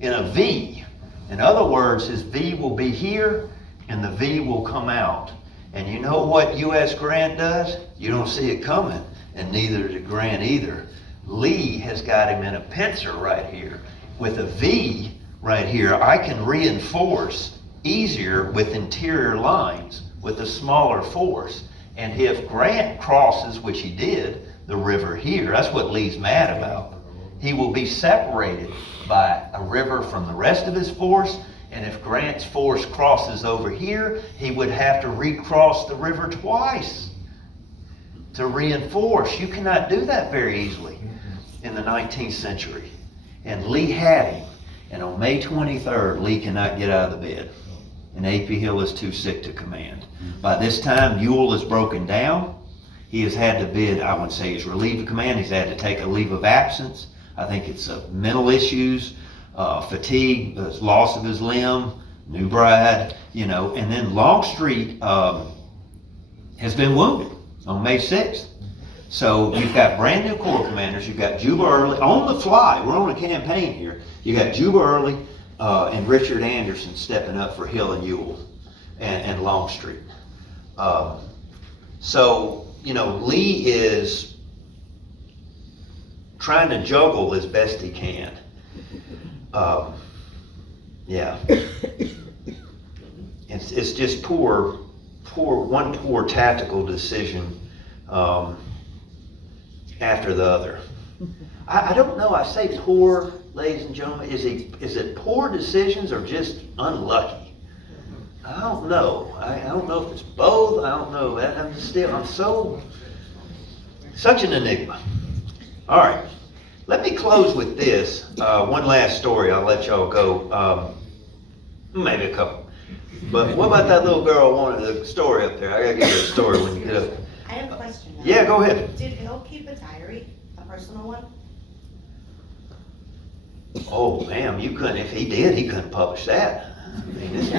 in a V. In other words, his V will be here and the V will come out. And you know what U.S. Grant does? You don't see it coming, and neither did Grant either. Lee has got him in a pincer right here. With a V right here, I can reinforce easier with interior lines with a smaller force. And if Grant crosses, which he did, the river here, that's what Lee's mad about. He will be separated by a river from the rest of his force, and if Grant's force crosses over here, he would have to recross the river twice to reinforce. You cannot do that very easily in the 19th century. And Lee had him. And on May 23rd, Lee cannot get out of the bed. And A.P. Hill is too sick to command. By this time, Ewell is broken down. He has had to bid, I wouldn't say he's relieved of command, he's had to take a leave of absence. I think it's mental issues, fatigue, loss of his limb, new bride, and then Longstreet has been wounded on May 6th. So you've got brand new corps commanders, you've got Juba Early, on the fly, we're on a campaign here. You got Juba Early and Richard Anderson stepping up for Hill and Ewell and Longstreet. So, Lee is trying to juggle as best he can. Yeah. It's just poor tactical decision after the other. I don't know, I say poor, ladies and gentlemen, is it poor decisions or just unlucky? I don't know. I don't know if it's both. I don't know. I'm such an enigma. All right. Let me close with this. One last story. I'll let y'all go. Maybe a couple. But what about that little girl wanted a story up there? I gotta give you a story when you get up. I have a question now. Yeah, go ahead. Did Hill keep a diary, a personal one? Oh, ma'am, you couldn't. If he did, he couldn't publish that. I mean, this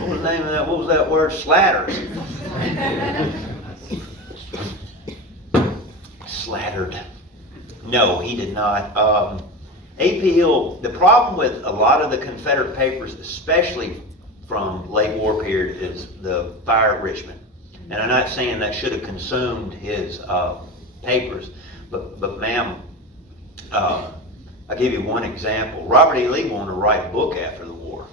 What was the name of that? What was that word? Slatters. Slattered. No, he did not. A.P. Hill, the problem with a lot of the Confederate papers, especially from late war period, is the fire at Richmond. And I'm not saying that should have consumed his papers, but ma'am, I'll give you one example. Robert E. Lee wanted to write a book after the war,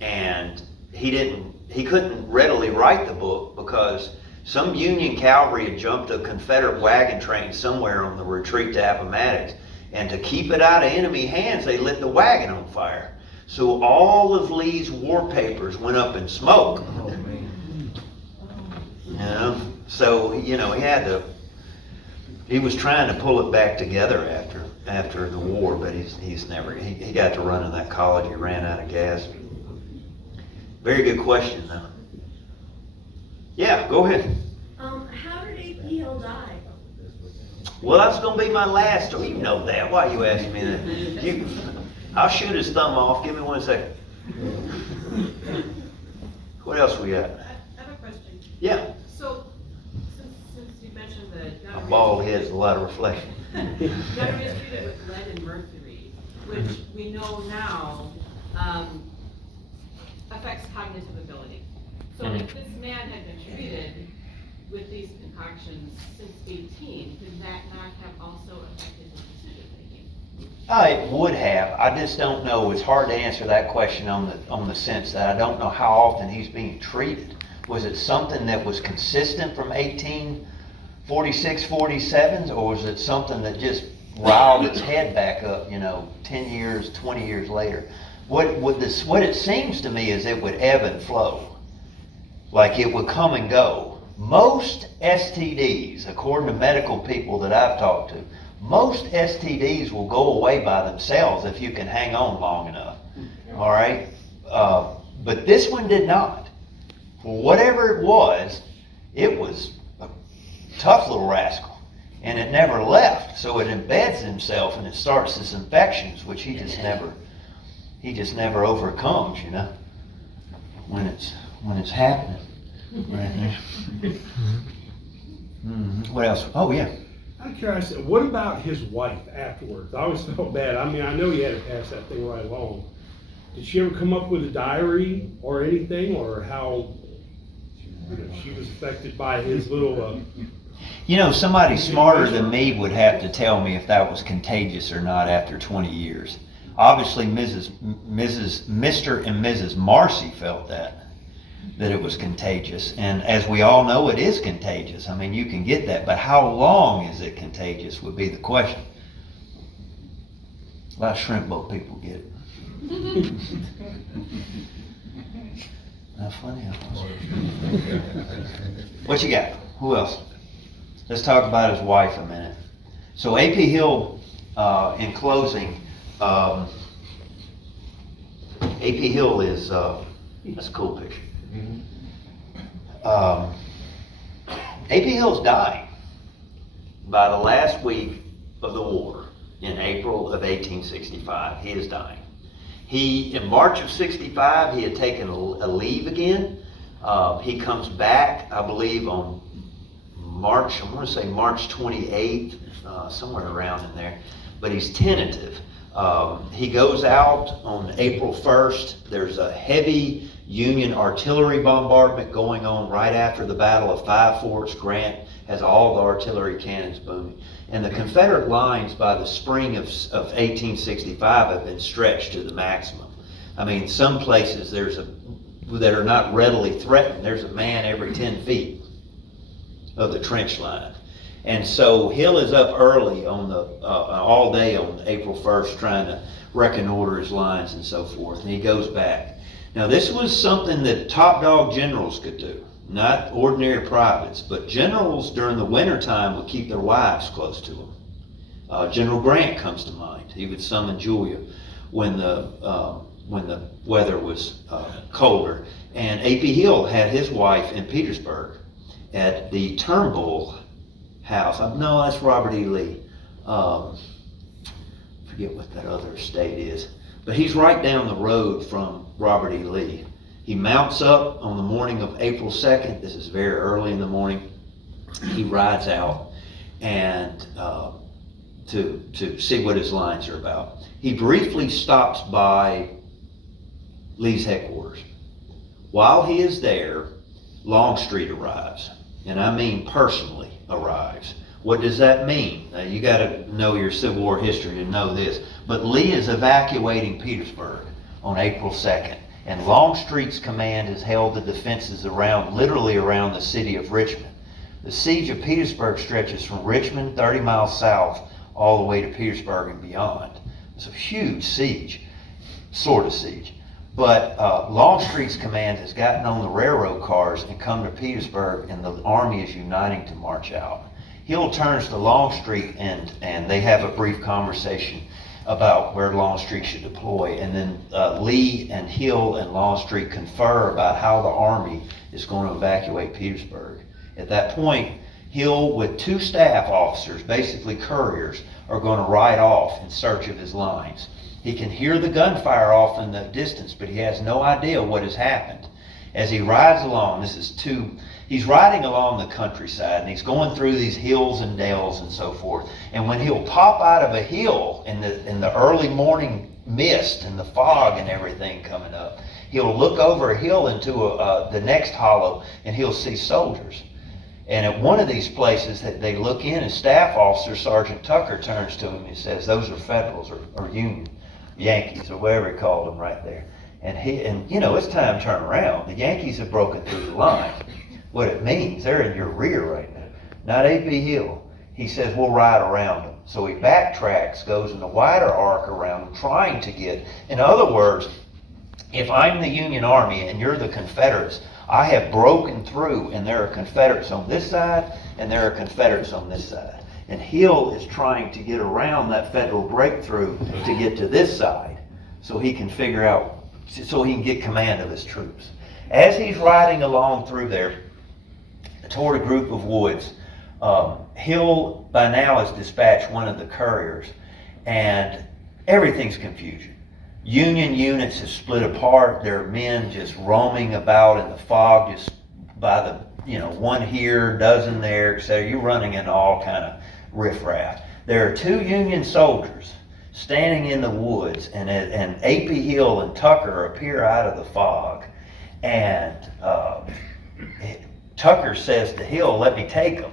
and he couldn't readily write the book because some Union cavalry had jumped a Confederate wagon train somewhere on the retreat to Appomattox, and to keep it out of enemy hands, they lit the wagon on fire. So all of Lee's war papers went up in smoke. So he was trying to pull it back together after the war, but he got to run in that college, he ran out of gas. Very good question though. Yeah, go ahead. How did A.P. Hill die? Well, that's gonna be my last story. You know that, why are you asking me that? I'll shoot his thumb off, give me 1 second. What else we got? I have a question. Yeah. So, since you mentioned that My bald head's a lot of reflection. gunnery is treated with lead and mercury, which we know now affects cognitive ability. So if this man had been treated with these concoctions since 18, could that not have also affected his decision making? It would have. I just don't know. It's hard to answer that question on the sense that I don't know how often he's being treated. Was it something that was consistent from 1846, 47, or was it something that just riled its head back up, 10 years, 20 years later? What it seems to me is it would ebb and flow. Like it would come and go. Most STDs, according to medical people that I've talked to, most STDs will go away by themselves if you can hang on long enough. All right? But this one did not. For whatever it was a tough little rascal. And it never left. So it embeds himself and it starts his infections, which he just never overcomes, when it's happening. Right there. What else? Oh, yeah. I'm curious, what about his wife afterwards? I always felt bad. I mean, I know he had to pass that thing right along. Did she ever come up with a diary or anything, or how she was affected by his little... Somebody smarter than me would have to tell me if that was contagious or not after 20 years. Obviously, Mr. and Mrs. Marcy felt that it was contagious. And as we all know, it is contagious. I mean, you can get that, but how long is it contagious would be the question. A lot of shrimp boat people get it. Not funny, What you got? Who else? Let's talk about his wife a minute. So A.P. Hill, in closing, A.P. Hill is, that's a cool picture. A.P. Hill's dying by the last week of the war in April of 1865. He is dying. In March of 65, he had taken a leave again. He comes back, I believe, on March 28th, somewhere around in there, but he's tentative. He goes out on April 1st. There's a heavy Union artillery bombardment going on right after the Battle of Five Forks. Grant has all the artillery cannons booming. And the Confederate lines by the spring of 1865 have been stretched to the maximum. I mean, some places that are not readily threatened, there's a man every 10 feet of the trench line. And so Hill is up early all day on April 1st trying to reconnoiter his lines and so forth, and he goes back. Now this was something that top dog generals could do, not ordinary privates, but generals during the wintertime would keep their wives close to them. General Grant comes to mind. He would summon Julia when the weather was colder. And A.P. Hill had his wife in Petersburg at the Turnbull house. No, that's Robert E. Lee. Forget what that other estate is. But he's right down the road from Robert E. Lee. He mounts up on the morning of April 2nd. This is very early in the morning. He rides out and to see what his lines are about. He briefly stops by Lee's headquarters. While he is there, Longstreet arrives. And I mean personally arrives. What does that mean? Now, you got to know your Civil War history to know this. But Lee is evacuating Petersburg on April 2nd. And Longstreet's command has held the defenses literally around the city of Richmond. The siege of Petersburg stretches from Richmond, 30 miles south, all the way to Petersburg and beyond. It's a huge siege, sort of siege. But Longstreet's command has gotten on the railroad cars and come to Petersburg, and the army is uniting to march out. Hill turns to Longstreet, and they have a brief conversation about where Longstreet should deploy. And then Lee and Hill and Longstreet confer about how the army is going to evacuate Petersburg. At that point, Hill, with 2 staff officers, basically couriers, are going to ride off in search of his lines. He can hear the gunfire off in the distance, but he has no idea what has happened. As he rides along, he's riding along the countryside, and he's going through these hills and dales and so forth. And when he'll pop out of a hill in the early morning mist and the fog and everything coming up, he'll look over a hill into the next hollow, and he'll see soldiers. And at one of these places that they look in, and Staff Officer Sergeant Tucker turns to him and says, "Those are Federals or Union Yankees," or whatever he called them right there. And you know, it's time to turn around. The Yankees have broken through the line. What it means, they're in your rear right now. Not A.P. Hill. He says, "We'll ride around them." So he backtracks, goes in a wider arc around them, trying to get, in other words, if I'm the Union Army and you're the Confederates, I have broken through, and there are Confederates on this side, and there are Confederates on this side. And Hill is trying to get around that Federal breakthrough to get to this side, so he can figure out, so he can get command of his troops. As he's riding along through there, toward a group of woods, Hill by now has dispatched one of the couriers, and everything's confusion. Union units have split apart. There are men just roaming about in the fog, just by the, you know, one here, dozen there, etc. You're running into all kind of riffraff. There are two Union soldiers standing in the woods, and A.P. Hill and Tucker appear out of the fog, and Tucker says to Hill, "Let me take him."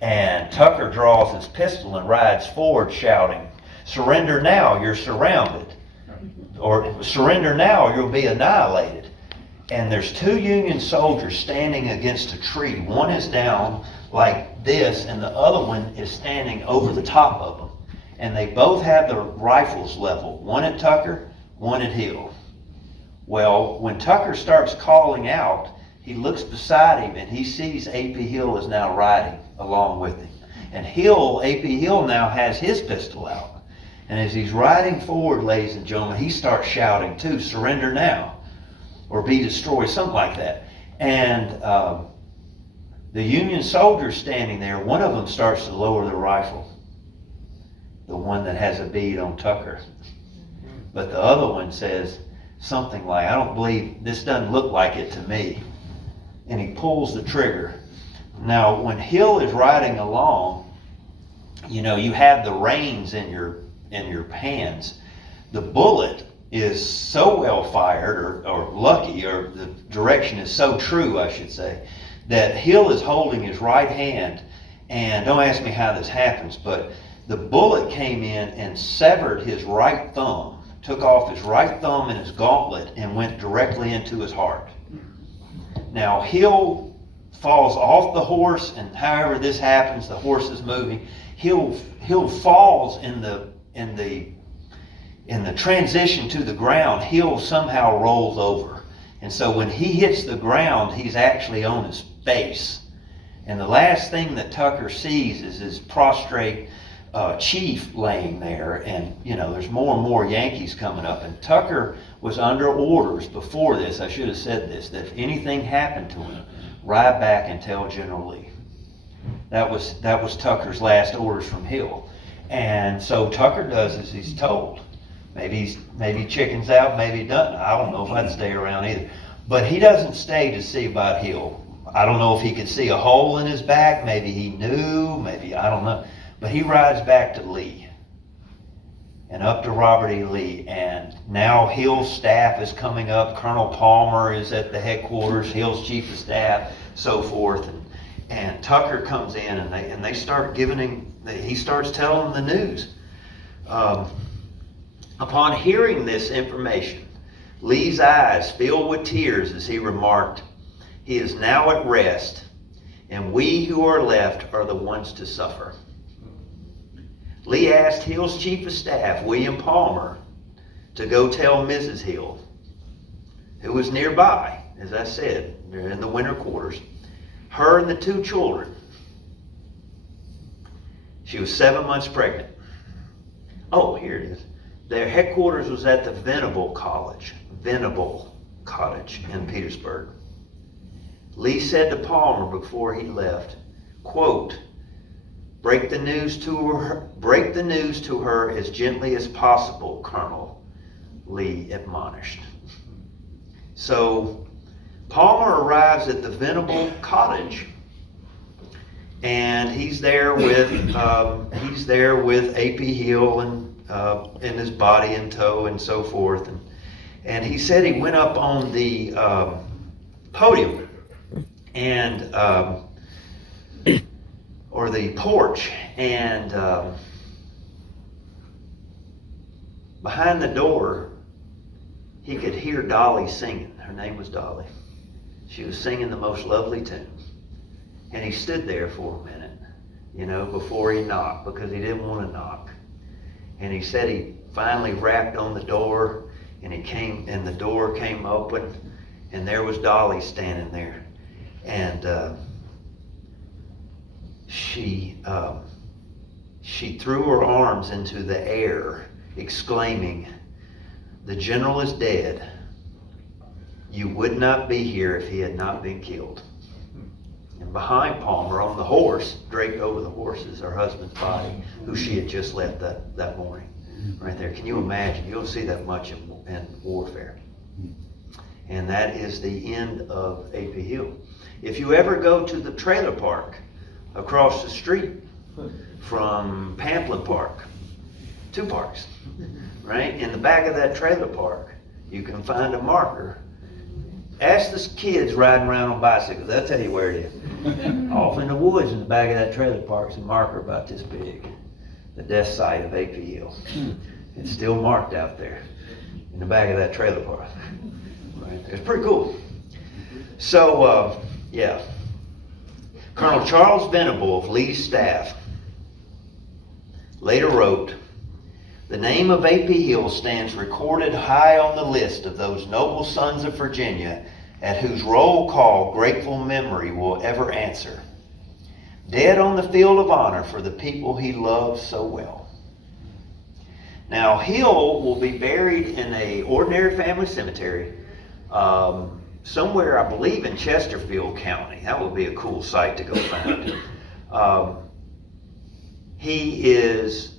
And Tucker draws his pistol and rides forward shouting, "Surrender now, you're surrounded." Or "Surrender now, you'll be annihilated." And there's two Union soldiers standing against a tree. One is down like this, and the other one is standing over the top of them. And they both have their rifles leveled, one at Tucker, one at Hill. Well, when Tucker starts calling out, he looks beside him and he sees A.P. Hill is now riding along with him. And A.P. Hill now has his pistol out. And as he's riding forward, ladies and gentlemen, he starts shouting too, "Surrender now, or be destroyed," something like that. And the Union soldiers standing there, one of them starts to lower the rifle, the one that has a bead on Tucker. But the other one says something like, "I don't believe, this doesn't look like it to me." And he pulls the trigger. Now, when Hill is riding along, you know, you have the reins in your hands. The bullet is so well fired, or lucky, or the direction is so true, I should say, that Hill is holding his right hand, and don't ask me how this happens, but the bullet came in and severed his right thumb, took off his right thumb and his gauntlet, and went directly into his heart. Now, Hill falls off the horse, and however this happens, the horse is moving. Hill falls in the transition to the ground. Hill somehow rolls over, and so when he hits the ground, he's actually on his face. And the last thing that Tucker sees is his prostrate chief laying there, and you know, there's more and more Yankees coming up. And Tucker was under orders before this, I should have said this, that if anything happened to him, ride back and tell General Lee. That was Tucker's last orders from Hill. And so Tucker does as he's told. Maybe chickens out, maybe he doesn't. I don't know if I'd stay around either. But he doesn't stay to see about Hill. I don't know if he could see a hole in his back. Maybe he knew. Maybe, I don't know. But he rides back to Lee and up to Robert E. Lee. And now Hill's staff is coming up. Colonel Palmer is at the headquarters, Hill's chief of staff, so forth. And Tucker comes in, and they start giving him, he starts telling them the news. Upon hearing this information, Lee's eyes filled with tears as he remarked, "He is now at rest, and we who are left are the ones to suffer." Lee asked Hill's chief of staff, William Palmer, to go tell Mrs. Hill, who was nearby, as I said, they're in the winter quarters, her and the two children. She was 7 months pregnant. Oh, here it is. Their headquarters was at the Venable Cottage in Petersburg. Lee said to Palmer before he left, quote, break the news to her as gently as possible, Colonel, Lee admonished. So Palmer arrives at the Venable Cottage, and he's there with A.P. Hill and his body in tow and so forth. And he said he went up on the podium, and or the porch, and behind the door, he could hear Dolly singing. Her name was Dolly. She was singing the most lovely tune. And he stood there for a minute, you know, before he knocked, because he didn't want to knock. And he said he finally rapped on the door, and the door came open, and there was Dolly standing there. And she threw her arms into the air, exclaiming, "The general is dead. You would not be here if he had not been killed." And behind Palmer, on the horse, draped over the horse, is her husband's body, who she had just left that morning. Right there. Can you imagine? You don't see that much in warfare. And that is the end of A.P. Hill. If you ever go to the trailer park across the street from Pamplin Park, 2 parks, right? In the back of that trailer park, you can find a marker. Ask the kids riding around on bicycles, they'll tell you where it is. Off in the woods in the back of that trailer park's a marker about this big. The death site of A.P. Hill. It's still marked out there in the back of that trailer park. Right there. It's pretty cool. So, yeah. Colonel Charles Venable of Lee's staff later wrote, "The name of A.P. Hill stands recorded high on the list of those noble sons of Virginia at whose roll call grateful memory will ever answer. Dead on the field of honor for the people he loved so well." Now, Hill will be buried in an ordinary family cemetery somewhere, I believe, in Chesterfield County. That would be a cool site to go find. He is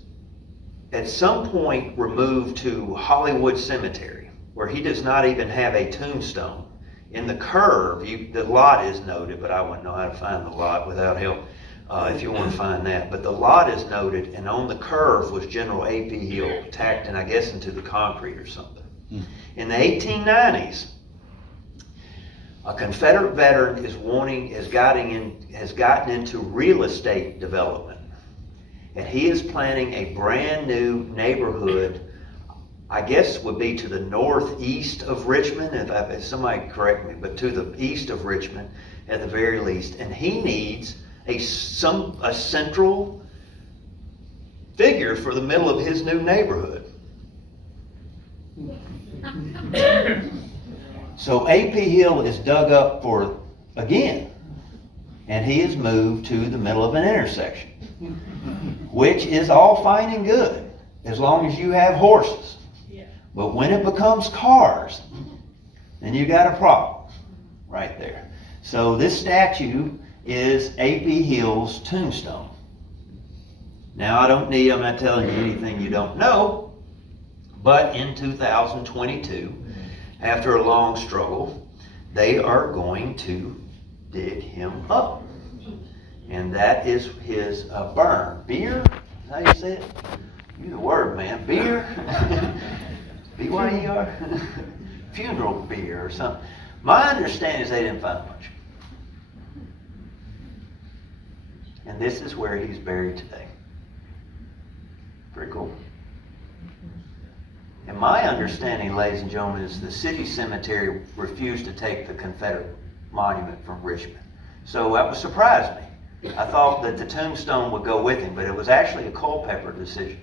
at some point removed to Hollywood Cemetery, where he does not even have a tombstone. In the curve, the lot is noted, but I wouldn't know how to find the lot without help if you want to find that. But the lot is noted, and on the curve was General A.P. Hill, tacked in, I guess, into the concrete or something. In the 1890s, a Confederate veteran has gotten into real estate development. And he is planning a brand new neighborhood, I guess would be to the northeast of Richmond, if somebody correct me, but to the east of Richmond at the very least. And he needs a central figure for the middle of his new neighborhood. So A.P. Hill is dug up again, and he is moved to the middle of an intersection, which is all fine and good as long as you have horses. But when it becomes cars, then you got a problem right there. So this statue is A.P. Hill's tombstone. Now I'm not telling you anything you don't know, but in 2022, after a long struggle, they are going to dig him up. And that is his burn. Beer? Is that how you say it? Use the word, man. Beer? B-Y-E-R? Funeral beer or something. My understanding is they didn't find much. And this is where he's buried today. Pretty cool. And my understanding, ladies and gentlemen, is the city cemetery refused to take the Confederate monument from Richmond. So that surprised me. I thought that the tombstone would go with him, but it was actually a Culpeper decision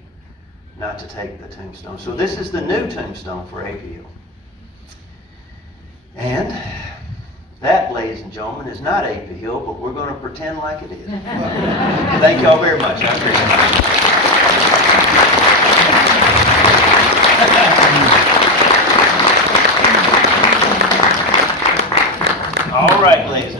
not to take the tombstone. So this is the new tombstone for A.P. Hill. And that, ladies and gentlemen, is not A.P. Hill, but we're going to pretend like it is. Thank y'all very much. I appreciate it. All right, ladies and